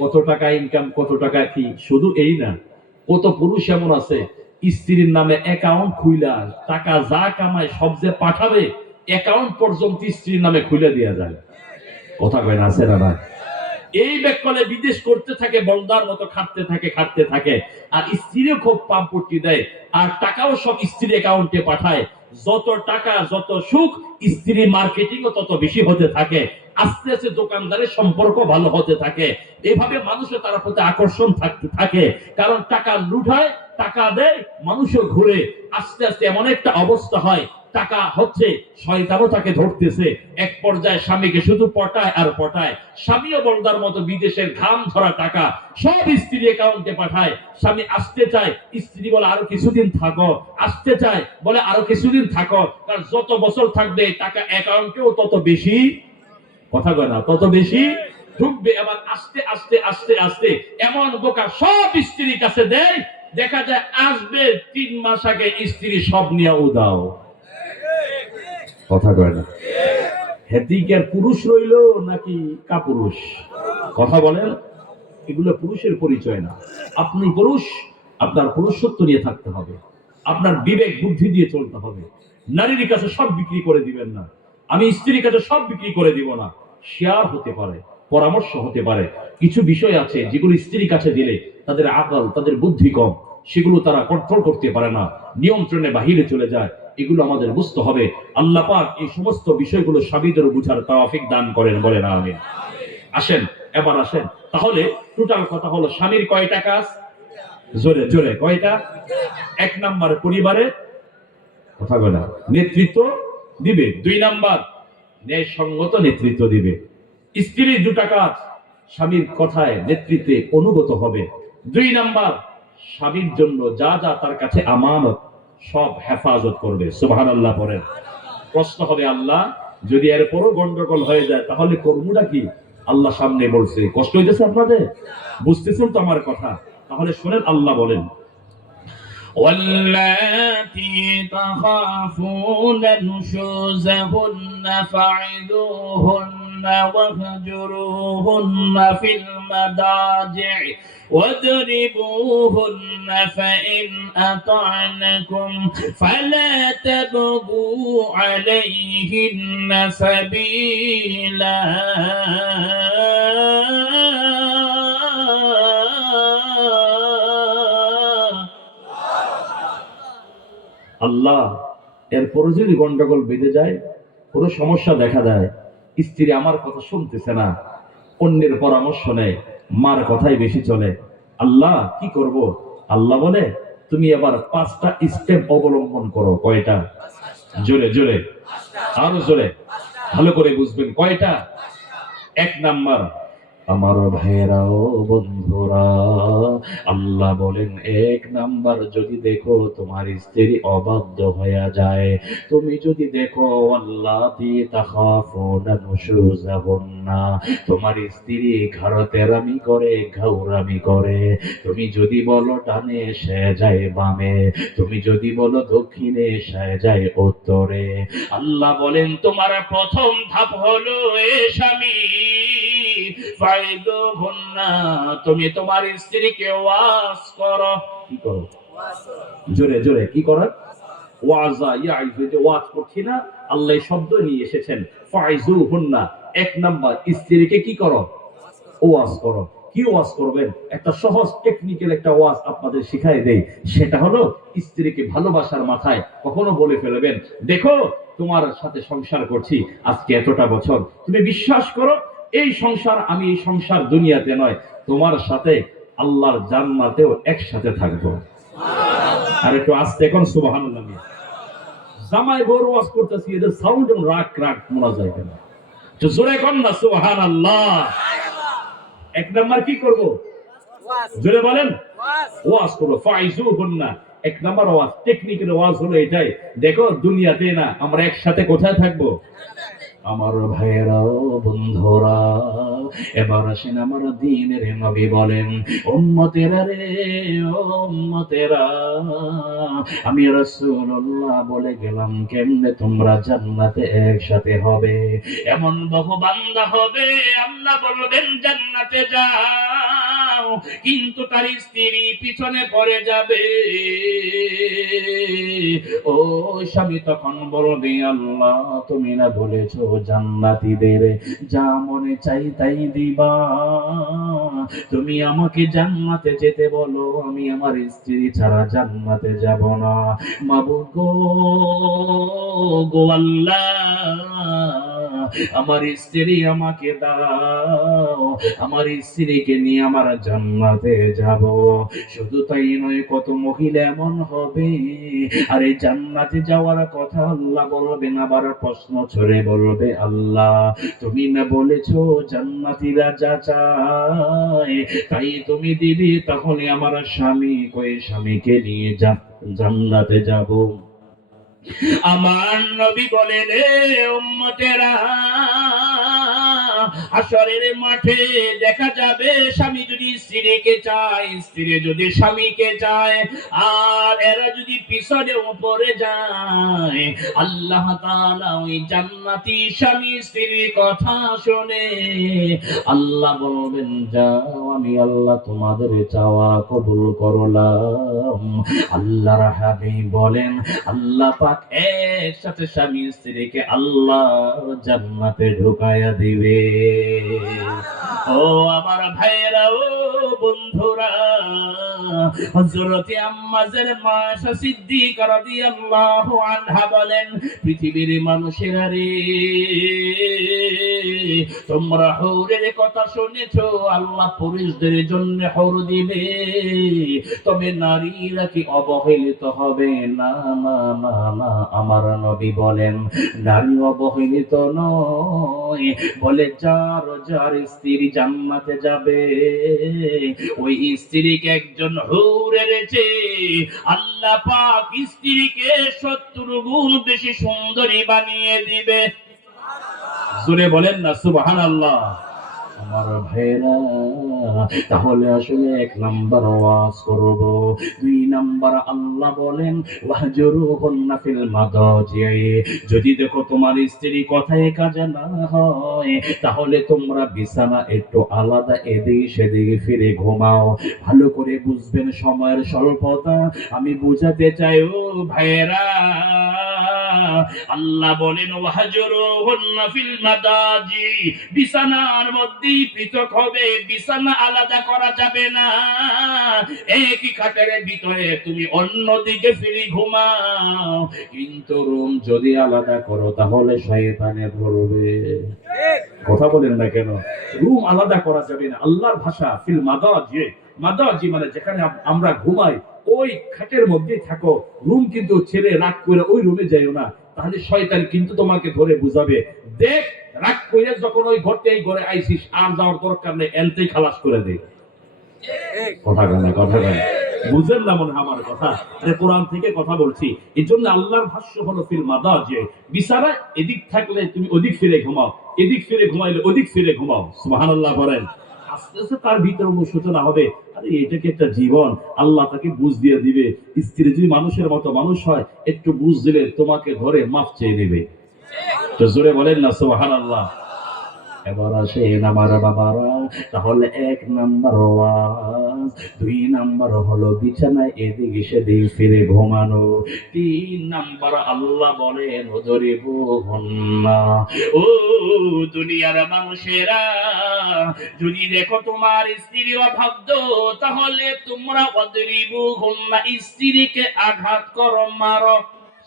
কত টাকা ইনকাম, কত টাকা কি, শুধু এই না, কত পুরুষ এমন আছে স্ত্রীর নামে অ্যাকাউন্ট খুইলা টাকা যা কামায় সব যে পাঠাবে, অ্যাকাউন্ট পর্যন্ত স্ত্রীর নামে খুলে দেওয়া যায়। কথা কয় না? আছে না নাই? এই ব্যাককলে বিদেশ করতে থাকে, বলদার মতো খাটতে থাকে আর স্ত্রীও খুব পাম্পটি দেয়, আর টাকাও সব স্ত্রীর অ্যাকাউন্টে পাঠায়। যত টাকা যত সুখ, স্ত্রী মার্কেটিংও তত বেশি হতে থাকে। আস্তে আস্তে দোকানদারের সম্পর্ক ভালো হতে থাকে। এভাবে মানুষের তার প্রতি আকর্ষণ থাকতে থাকে, কারণ টাকা লুটায়, টাকা দেয়, মানুষও ঘুরে। আস্তে আস্তে এমন একটা অবস্থা হয়, টাকা হচ্ছে শয়তানও তাকে ধরতেছে। এক পর্যায়ে স্বামীকে শুধু পটায় আর পটায়। স্বামীও বলদার মতো বিদেশের ঘাম ধরা টাকা সব স্ত্রী অ্যাকাউন্টে পাঠায়। স্বামী আসতে চায়, স্ত্রী বলে আরো কিছুদিন থাকো। আসতে চায়, বলে আরো কিছুদিন থাকো, কারণ যত বছর থাকবে টাকা অ্যাকাউন্টেও তত বেশি, কথা কয় না, তত বেশি ঢুকবে। এবার আস্তে আস্তে আস্তে আস্তে এমন বোকা সব স্ত্রীর কাছে দেয়, দেখা যায় আসবে 3 মাস আগে স্ত্রী সব নিয়ে উদাও। কথা কয় না? হেদিকের পুরুষ রইল নাকি কাপুরুষ? কথা বলেন। এগুলো পুরুষের পরিচয় না। আপনি পুরুষ, আপনার পুরুষত্ব নিয়ে থাকতে হবে, আপনার বিবেক বুদ্ধি দিয়ে চলতে হবে। নারীর কাছে সব বিক্রি করে দিবেন না। আমি স্ত্রীর কাছে সব বিক্রি করে দিব না। শেয়ার হতে পারে, পরামর্শ হতে পারে। কিছু বিষয় আছে যেগুলো স্ত্রীর কাছে দিলে তাদের আকল, তাদের বুদ্ধি কম, সেগুলো তারা কন্ট্রোল করতে পারে না, নিয়ন্ত্রণে বাহিরে চলে যায়। এগুলো আমাদের বুঝতে হবে। আল্লাহ পাক এই সমস্ত বিষয়গুলো স্বামীদের বুঝার তৌফিক দান করেন, বলেন আমিন। আসেন, এবার আসেন, তাহলে টোটাল কথা হলো স্বামীর কয়টা কাজ? জোরে জোরে কয়টা? 1 নাম্বার পরিবারে, কথা বলে নেতৃত্ব দিবে। 2 নাম্বার ন্যায়সঙ্গত নেতৃত্ব দিবে। স্ত্রীর 2টা কাজ, স্বামীর কথায় নেতৃত্বে অনুগত হবে। 2 নাম্বার স্বামীর জন্য যা যা তার কাছে আমানত সব হেফাজত করবে। সুবহানাল্লাহ পড়েন। প্রশ্ন হবে, আল্লাহ যদি এরপরও গন্ডগোল হয়ে যায় তাহলে কর্মটা কি? আল্লাহ সামনে বলছে। কষ্ট হইতেছে আপনাদের? বুঝতেছেন তো আমার কথা? তাহলে শুনেন, আল্লাহ বলেন, واللاتي تخافون نشوزهن فعظوهن واهجروهن في المضاجع واضربوهن فإن أطعنكم فلا تبغوا عليهن سبيلا আল্লাহ এরপরও যদি গন্ডগোল বেঁধে যায়, কোনো সমস্যা দেখা দেয়, স্ত্রী আমার কথা শুনতেছে না, অন্যের পরামর্শ নেয়, মার কথাই বেশি চলে, আল্লাহ কি করব? আল্লাহ বলে, তুমি এবার 5টা স্টেপ অবলম্বন করো। কয়টা? জোরে জোরে, আরো জোরে, ভালো করে বুঝবেন। কয়টা? 1 নাম্বার, আমার ভাইয়েরাও বন্ধুরা, আল্লাহ বলেন 1 নাম্বার, যদি দেখো তোমার স্ত্রী অবাধ্য হয়ে যায়, তুমি যদি দেখো আল্লাতি তাখাফুনা নুশুজাহুন্না, তোমার স্ত্রী ঘাড়তেরামি করে, ঘাউরামি করে, তুমি যদি বলো ডানে সে যায় বামে, তুমি যদি বলো দক্ষিণে সে যায় উত্তরে, আল্লাহ বলেন তোমার প্রথম ধাপ হলো এ স্বামী, তুমি তোমার স্ত্রীকে ওয়াজ করো। কি করো? জোরে জোরে কি করো? ওয়াজা ইয়াইজু, যে ওয়াজ করছি না, আল্লাহ শব্দ নিয়ে এসেছেন। ফাইজুহুন্না, 1 নাম্বার স্ত্রীকে কি করো? ওয়াজ করো। কি ওয়াজ করবেন? একটা সহজ টেকনিক্যাল একটা ওয়াজ আপনাদের শিখাই দেই। সেটা হলো, স্ত্রীকে ভালোবাসার মাথায় কখনো বলে ফেলবেন, দেখো তোমার সাথে সংসার করছি আজকে এতটা বছর, তুমি বিশ্বাস করো এই সংসার, আমি এই সংসার দুনিয়াতে নয়, তোমার সাথে আল্লাহর জান্নাতেও একসাথে থাকবো। আর একটু আস্তে এখন সুবহানাল্লাহ। জামাই বড় ওয়াজ করতেছি, এদের সাউন্ড এবং রাগ রাগ মনে যায় কেন? তো জোরে কর না সুবহানাল্লাহ। 1 নাম্বার কি করব? জোরে বলেন, ওয়াজ করব। ফাইজুহুন্না, 1 নাম্বার ওয়াজ, টেকনিক্যাল ওয়াজ হলো এটাই। দেখো দুনিয়াতে না আমরা একসাথে কোথায় থাকবো? আমার ভাইয়েরা ও বন্ধুরা, এবার আসেন আমার দ্বীনের নবী বলেন, উম্মতেরা রে, ও উম্মতেরা, আমি রাসূলুল্লাহ বলে গেলাম কেমনে তোমরা জান্নাতে একসাথে হবে। এমন বহু বান্দা হবে আল্লাহ বলবেন জান্নাতে যাও, কিন্তু তার স্ত্রী পিছনে পড়ে যাবে। ও স্বামী তখন বলবে, আল্লাহ তুমি না বলেছো জান্নাতীদের যা মনে চাই তাই দিবা, তুমি আমাকে জান্নাতে যেতে বলো, আমি আমার স্ত্রী ছাড়া জান্নাতে যাব না। মাবুদ গো, গো আল্লাহ, আমার স্ত্রী আমাকে দাও, আমার স্ত্রীকে নিয়ে আমার জান্নাতে যাব। শুধু তাই নয়, কত মহিলা এমন হবে, আর এই জান্নাতে যাওয়ার কথা আল্লাহ বলবেন, আবার প্রশ্ন ছড়ে বলবে, আল্লাহ তুমি না বলেছো জান্নাতীরা যা চায় তাই তুমি দিবি, তাহলে আমার স্বামী কই, স্বামীকে নিয়ে জান্নাতে যাব। আমার নবী বলেন, এ উম্মতেরা, হাশরের মাঠে দেখা যাবে স্বামী যদি স্ত্রীকে চায়, স্ত্রী যদি স্বামীকে চায়, আর এরা যদি পিছনে উপরে যায়, আল্লাহ তাআলা ওই জান্নাতি স্বামী স্ত্রীর কথা শুনে আল্লাহ বলবেন, যাও আমি আল্লাহ তোমাদের চাওয়া কবুল করলাম। আল্লাহর হাবিব বলেন, আল্লাহ পাক একসাথে স্বামী স্ত্রীকে আল্লাহর জান্নাতে ঢুকায়া দিবে। ও আমার ভাইয়েরা, ও বন্ধুরা, হযরতে আম্মাজান মা আয়েশা সিদ্দিকা রাদিয়াল্লাহু আনহা বলেন, পৃথিবীর মানুষেরা রে, তোমরা হৌরের কথা শুনেছো, আল্লাহ পুরুষদের জন্য হৌর দিবে, তবে নারীরা কি অবহেলিত হবে? না না না না, আমার নবী বলেন নারী অবহেলিত নয়, বলে যার যার স্ত্রী জান্নাতে যাবে, ওই স্ত্রীকে একজন হুরের চেয়ে আল্লাহ পাক স্ত্রীকে ৭০ গুণ বেশি সুন্দরী বানিয়ে দিবে। জোরে বলেন না সুবহানাল্লাহ। আমার ভাইরা, তাহলে আসলে ১ নাম্বার ওয়াজ করব, ২ নাম্বার আল্লাহ বলেন ওয়াহজুরুহুন্না ফিল মাদাজি, যদি দেখো তোমার স্ত্রী কথায় কাজে না হয়, তাহলে তোমরা বিছানা একটু আলাদা এদিক সেদিক ফিরে ঘুমাও। ভালো করে বুঝবেন সময়ের স্বল্পতা, আমি বুঝাতে চাই ও ভাইরা, আল্লাহ বলেন ওয়াহজুরুহুন্না ফিল মাদাজি, বিছানার মধ্যেই পৃথক হবে, বিছানা আলাদা করা যাবে না। একই খাটের ভিতরে তুমি অন্যদিকে ফিরে ঘুমাও, কিন্তু রুম যদি আলাদা করো তাহলে শয়তানে ধরবে। কথা বলেন না কেন? রুম আলাদা করা যাবে না। আল্লাহর ভাষা ফিল মাদাজি, মাদাজি মানে যেখানে আমরা ঘুমাই ওই খাটের মধ্যেই থাকো, রুম কিন্তু ছেড়ে রাগ করে ওই রুমে যাইও না, তাহলে শয়তান কিন্তু তোমাকে ধরে বুঝাবে, দেখ রাগ করে যখন ওই ঘরতে এই ঘরে আইসিস, আর যাওয়ার দরকার নেই, এনতেই খালাস করে দে। কথা গানে কথা গানে বুঝেন না মনে আমার কথা, কোরআন থেকে কথা বলছি। এই জন্য আল্লাহর ভাষ্য হলো ফিল মাদাজি, বিছানা এদিক থাকলে তুমি ওদিক ফিরে ঘুমাও, এদিক ফিরে ঘুমাইলে ওদিক ফিরে ঘুমাও। সুবহানাল্লাহ বলেন। আস্তে আস্তে তার ভিতরে অনুশোচনা হবে, আরে এটা কি একটা জীবন, আল্লাহ তাকে বুঝ দিয়ে দিবে। স্ত্রী যদি মানুষের মতো মানুষ হয়, একটু বুঝ দিলে তোমাকে ধরে মাফ চেয়ে নেবে। তো জোরে বলেন না সুবহানাল্লাহ। এবার আসেন আমার বাবারা, তাহলে ১ নাম্বার ওয়াজ, ২ নাম্বার হলো বিছানায় এদিকে সেদিক ফিরে ঘুমানো, ৩ নাম্বার আল্লাহ বলেন ওদরিবুহুন্না। ও দুনিয়ার মানুষেরা, যদি দেখো তোমার স্ত্রী অবাধ্য, তাহলে তোমরা ওদরিবুহুন্না, স্ত্রীকে আঘাত করো, মারো।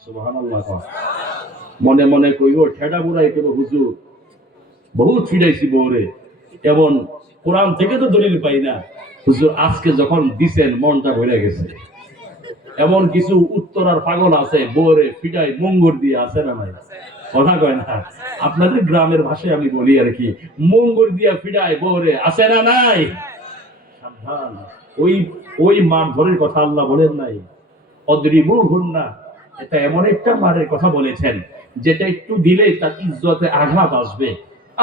সুবহানাল্লাহ। মনে মনে কইও ঠেডা বুড়াই কেন হুজুর, বহুত ফিরাইছি বউরে, এমন কোরআন থেকে তো দলিল পাই না। হুজুর আজকে যখন দিছেন মনটা ভরে গেছে। এমন কিছু উত্তরার পাগল আছে, বউরে ফিডাই মঙ্গর দিয়ে, আছে না নাই? কথা কয় না? আপনাদের গ্রামের ভাষায় আমি বলি আর কি, মঙ্গর দিয়া ফিডাই বউরে, আছে না নাই? সাবধান, ওই ওই মারধরের কথা আল্লাহ বলেন নাই অদ্রিবুহুন্না, এটা এমন একটা মারের কথা বলেছেন যেটা একটু দিলে তার ইজ্জতে আঘাত আসবে।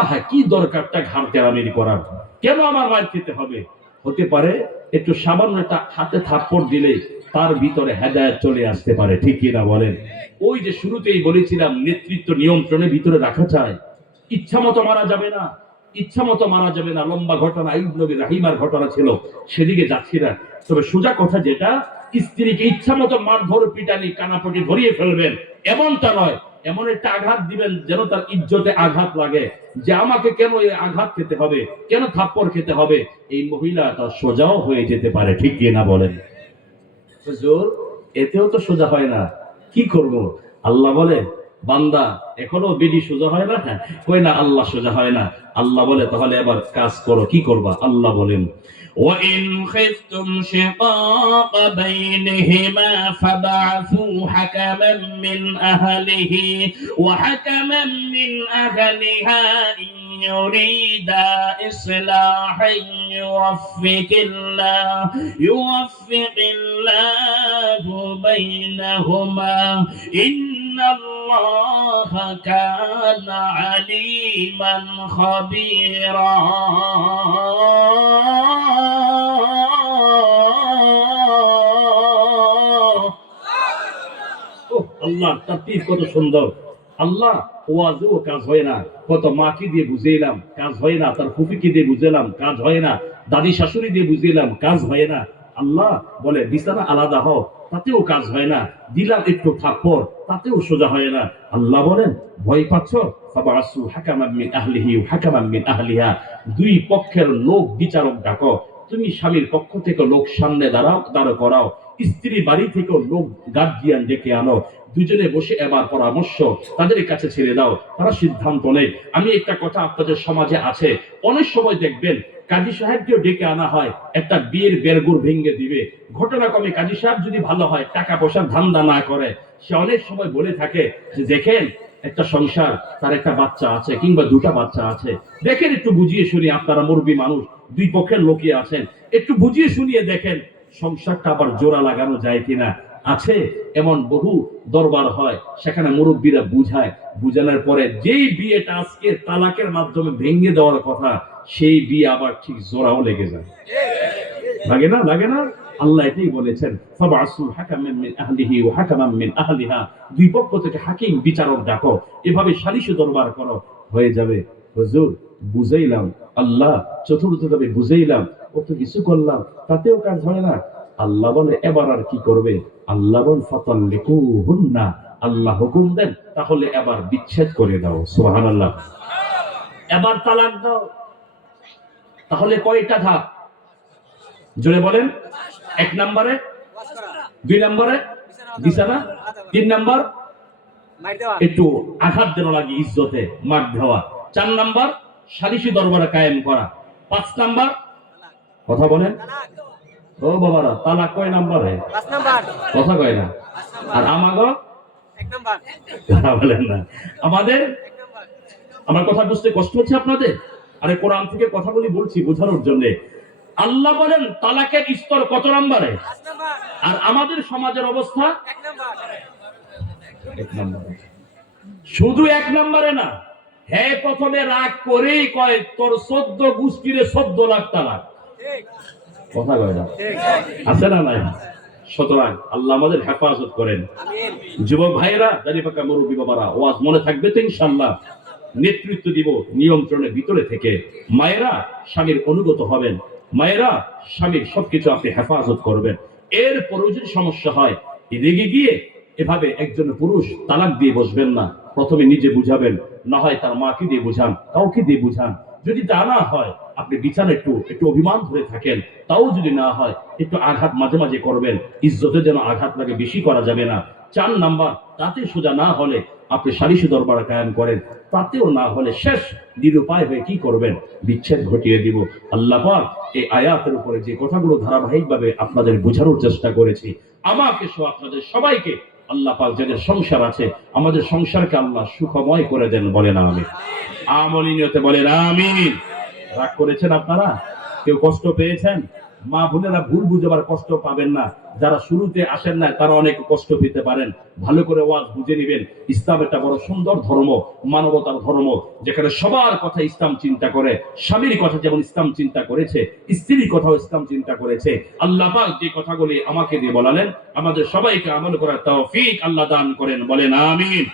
আহা, কি দরকারটা ঘাড় তেরামিরি করার, কেন আমার মার খেতে হবে? হতে পারে একটু সামান্য একটা হাতে থাপ্পড় দিলে তার ভিতরে হেদায়েত চলে আসতে পারে, ঠিক কিনা বলেন? ওই যে শুরুতেই বলেছিলাম, নেতৃত্ব নিয়ন্ত্রণের ভিতরে রাখা চায়। ইচ্ছা মতো মারা যাবে না, ইচ্ছা মতো মারা যাবে না। লম্বা ঘটনা, আইয়ুব নবী রাহিমার ঘটনা ছিল, সেদিকে যাচ্ছি না। তবে সোজা কথা যেটা, স্ত্রীকে ইচ্ছা মতো মারধর পিটানি কানাপটি ধরিয়ে ফেলবেন এমনটা নয়। এমন একটা আঘাত দিবেন যেন তার ইজ্জতে আঘাত লাগে, যে আমাকে কেন এই আঘাত খেতে হবে, কেন থাপ্পড় খেতে হবে। এই মহিলা তার সোজাও হয়ে যেতে পারে, ঠিক কিনা বলেন? হুজুর, এতেও তো সোজা হয় না, কি করব? আল্লাহ বলে, বান্দা এখনো বিডি সোজা হয় না? হ্যাঁ, কই না আল্লাহ সোজা হয় না। আল্লাহ বলে, তাহলে এবার কাজ করো, কি করবা? আল্লাহ বলেন, وَإِنْ خِفْتُمْ شِقَاقَ بَيْنِهِمَا فَابْعَثُوا حَكَمًا مِنْ أَهْلِهِ وَحَكَمًا مِنْ أَهْلِهَا إِنْ يُرِيدَا إِصْلَاحًا يوفق الله بينهما إن الله كان عليما خبيرا আল্লাহর তারতিব কত সুন্দর। আল্লাহ ওয়াজেও কাজ হয় না, কত মাকে দিয়ে বুঝাইলাম কাজ হয় না, তার ফুফিকে দিয়ে বুঝাইলাম কাজ হয় না, দাদি শাশুড়ি দিয়ে বুঝাইলাম কাজ হয় না। আল্লাহ বলে বিছানা আলাদা হও, তাতেও কাজ হয় না। দিলাম একটু থাপ্পড়, তাতেও সোজা হয় না। আল্লাহ বলেন, ভয় পাচ্ছ? ফাবাসু হাকামান মিন আহলিহি ওয়া হাকামান মিন আহলিহা, দুই পক্ষের লোক বিচারক ডাকো। তুমি স্বামীর পক্ষ থেকে লোক সামনে দাঁড় করাও, স্ত্রী বাড়ি থেকে লোক গার্জিয়ান ডেকে আনো। দুজনে বসে এবার পরামর্শ তাদের কাছে ছেড়ে দাও, তারা সিদ্ধান্ত নেই। আমি একটা কথা আপনাদের সমাজে আছে, অনেক সময় দেখবেন কাজী সাহেবকেও ডেকে আনা হয় একটা বিয়ের বেরগুড় ভেঙে দিবে। ঘটনাক্রমে কাজী সাহেব যদি ভালো হয়, টাকা পয়সার ধান্দা না করে, সে অনেক সময় বলে থাকে যে দেখেন একটা সংসার, তার একটা বাচ্চা আছে কিংবা দুটা বাচ্চা আছে, দেখেন একটু বুঝিয়ে শুনিয়ে, আপনারা মুরব্বী মানুষ, দুই পক্ষের লোকে আছেন, একটু বুঝিয়ে শুনিয়ে দেখেন সংসারটা আবার জোড়া লাগানো যায় কিনা। আছে এমন বহু দরবার হয়, সেখানে মুরব্বীরা বুঝায়, বুঝানোর পরে যেই বিয়েটা আজকে তালাকের মাধ্যমে ভেঙে দেওয়ার কথা, সেই বিয়ে আবার ঠিক জোড়াও লেগে যায়। লাগে না? লাগে না? আল্লাহ এটাই বলেছেন, ফাবাসু হাকামান মিন আহলিহি ওয়া হাকামান মিন আহলিহা, দুই পক্ষ থেকে হাকিম বিচারক ডাকো, এভাবে সালিশি দরবার করো, হয়ে যাবে। হুজুর, বুঝাইলাম, আল্লাহ চতুর্থভাবে বুঝাইলাম, কত কিছু করলাম, তাতেও কাজ হয় না। আল্লাহ বলে, এবার আর কি করবে? আল্লাহ বল, ফাতাল্লিকুহুন্না, আল্লাহ হুকুম দেন, তাহলে এবার বিচ্ছেদ করে দাও। সুবহানাল্লাহ। এবার তালাক দাও। তাহলে কয়টা ধাপ? জোরে বলেন। এক নম্বরে, দুই নম্বরে বিছানা, তিন নম্বর একটু আঘাত দেওয়া লাগে, ইজ্জতে মার দেওয়া, চার নম্বর সালিশি দরবারে কায়েম করা, পাঁচ নম্বর, কথা বলেন ও বাবারা, তালাক কয় নম্বরে? কথা কয় না। আর আমাগো কথা বলেন না। আমাদের, আমার কথা বুঝতে কষ্ট হচ্ছে আপনাদের? আরে কোরআন থেকে কথাগুলি বলছি বোঝানোর জন্য। আল্লাহ বলেন তালাকের স্তর কত নম্বরে? আর আমাদের সমাজের অবস্থা এক নম্বরে। শুধু এক নম্বরে না, হ্যাঁ, প্রথমে রাগ করেই কয় তোর 14 গোষ্ঠীরে 14 লাখ তালাক। কথা কয় না, আছে না নাই? সুতরাং আল্লাহ আমাদের হেফাজত করেন। যুবক ভাইয়েরা, দাঁড়িয়ে পাকা মুরব্বী বাবারা, ওয়াজ মনে থাকবে তো ইনশাআল্লাহ। নেতৃত্ব দিব নিয়ন্ত্রণের ভিতরে থেকে। মায়েরা স্বামীর অনুগত হবেন, মায়েরা স্বামীর সবকিছু আপনি হেফাজত করবেন। এরপরেও যদি সমস্যা হয়, রেগে গিয়ে এভাবে একজন পুরুষ তালাক দিয়ে বসবেন না। প্রথমে নিজে বুঝাবেন, না হয় তার মাকে দিয়ে বুঝান, কাউকে দিয়ে বুঝান। যদি তা না হয়, আপনি বিছানা একটু একটু অভিমান ধরে থাকেন, তাও যদি না হয়, একটু আঘাত মাঝে মাঝে করবেন, ইজ্জতে যেন আঘাত লাগে, বেশি করা যাবে না। 4 নাম্বার, তাতে সোজা না হলে আপনি সালিশি দরবার কায়েম করেন, তাতেও না হলে শেষ নিরুপায় হয়ে কি করবেন? বিচ্ছেদ ঘটিয়ে দিব। আল্লাহ পাক এই আয়াতের উপরে যে কথাগুলো ধারাবাহিকভাবে আপনাদের বোঝানোর চেষ্টা করেছি, আমাকে সহ আপনাদের সবাইকে আল্লাহ পাক যাদের সংসার আছে, আমাদের সংসারকে আল্লাহ সুখময় করে দেন, বলেন আমিন। আমল নিয়তে বলেন আমিন। রাগ করেছেন আপনারা? কেউ কষ্ট পেয়েছেন? মা বোনেরা ভুল বুঝবার কষ্ট পাবেন না, যারা শুরুতে আসেন না তারা অনেক কষ্ট পেতে পারেন। ভালো করে ওয়াজ বুঝে নেবেন। ইসলাম একটা বড় সুন্দর ধর্ম, মানবতার ধর্ম, যেখানে সবার কথা ইসলাম চিন্তা করে। স্বামীর কথা যেমন ইসলাম চিন্তা করেছে, স্ত্রীর কথাও ইসলাম চিন্তা করেছে। আল্লাহ পাক যে কথাগুলি আমাকে দিয়ে বলালেন, আমাদের সবাইকে আমল করার তৌফিক আল্লাহ দান করেন, বলেন আমিন।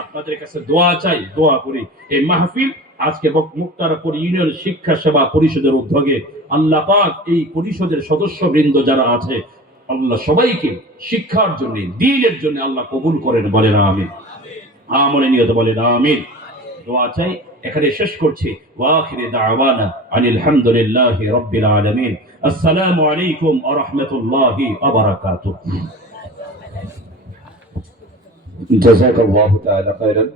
আপনাদের কাছে দোয়া চাই, দোয়া করি এই মাহফিল আজকে মুক্তারপুর ইউনিয়ন শিক্ষা সেবা পরিষদের উদ্যোগে আল্লাহ পাক এই পরিষদের সদস্যবৃন্দ যারা আছে, আল্লাহ সবাইকে শিক্ষার জন্য, দ্বীনের জন্য আল্লাহ কবুল করেন, বলেন আমিন। আমলে নিয়ত বলেন আমিন। দোয়া চাই, এখানে শেষ করছি। ওয়া আখিরি দাওয়ানা আনিল হামদুলিল্লাহি রাব্বিল আলামিন। আসসালামু আলাইকুম ওয়া রাহমাতুল্লাহি ওয়া বারাকাতুহু। জাযাকাল্লাহু তাআলা খায়রান।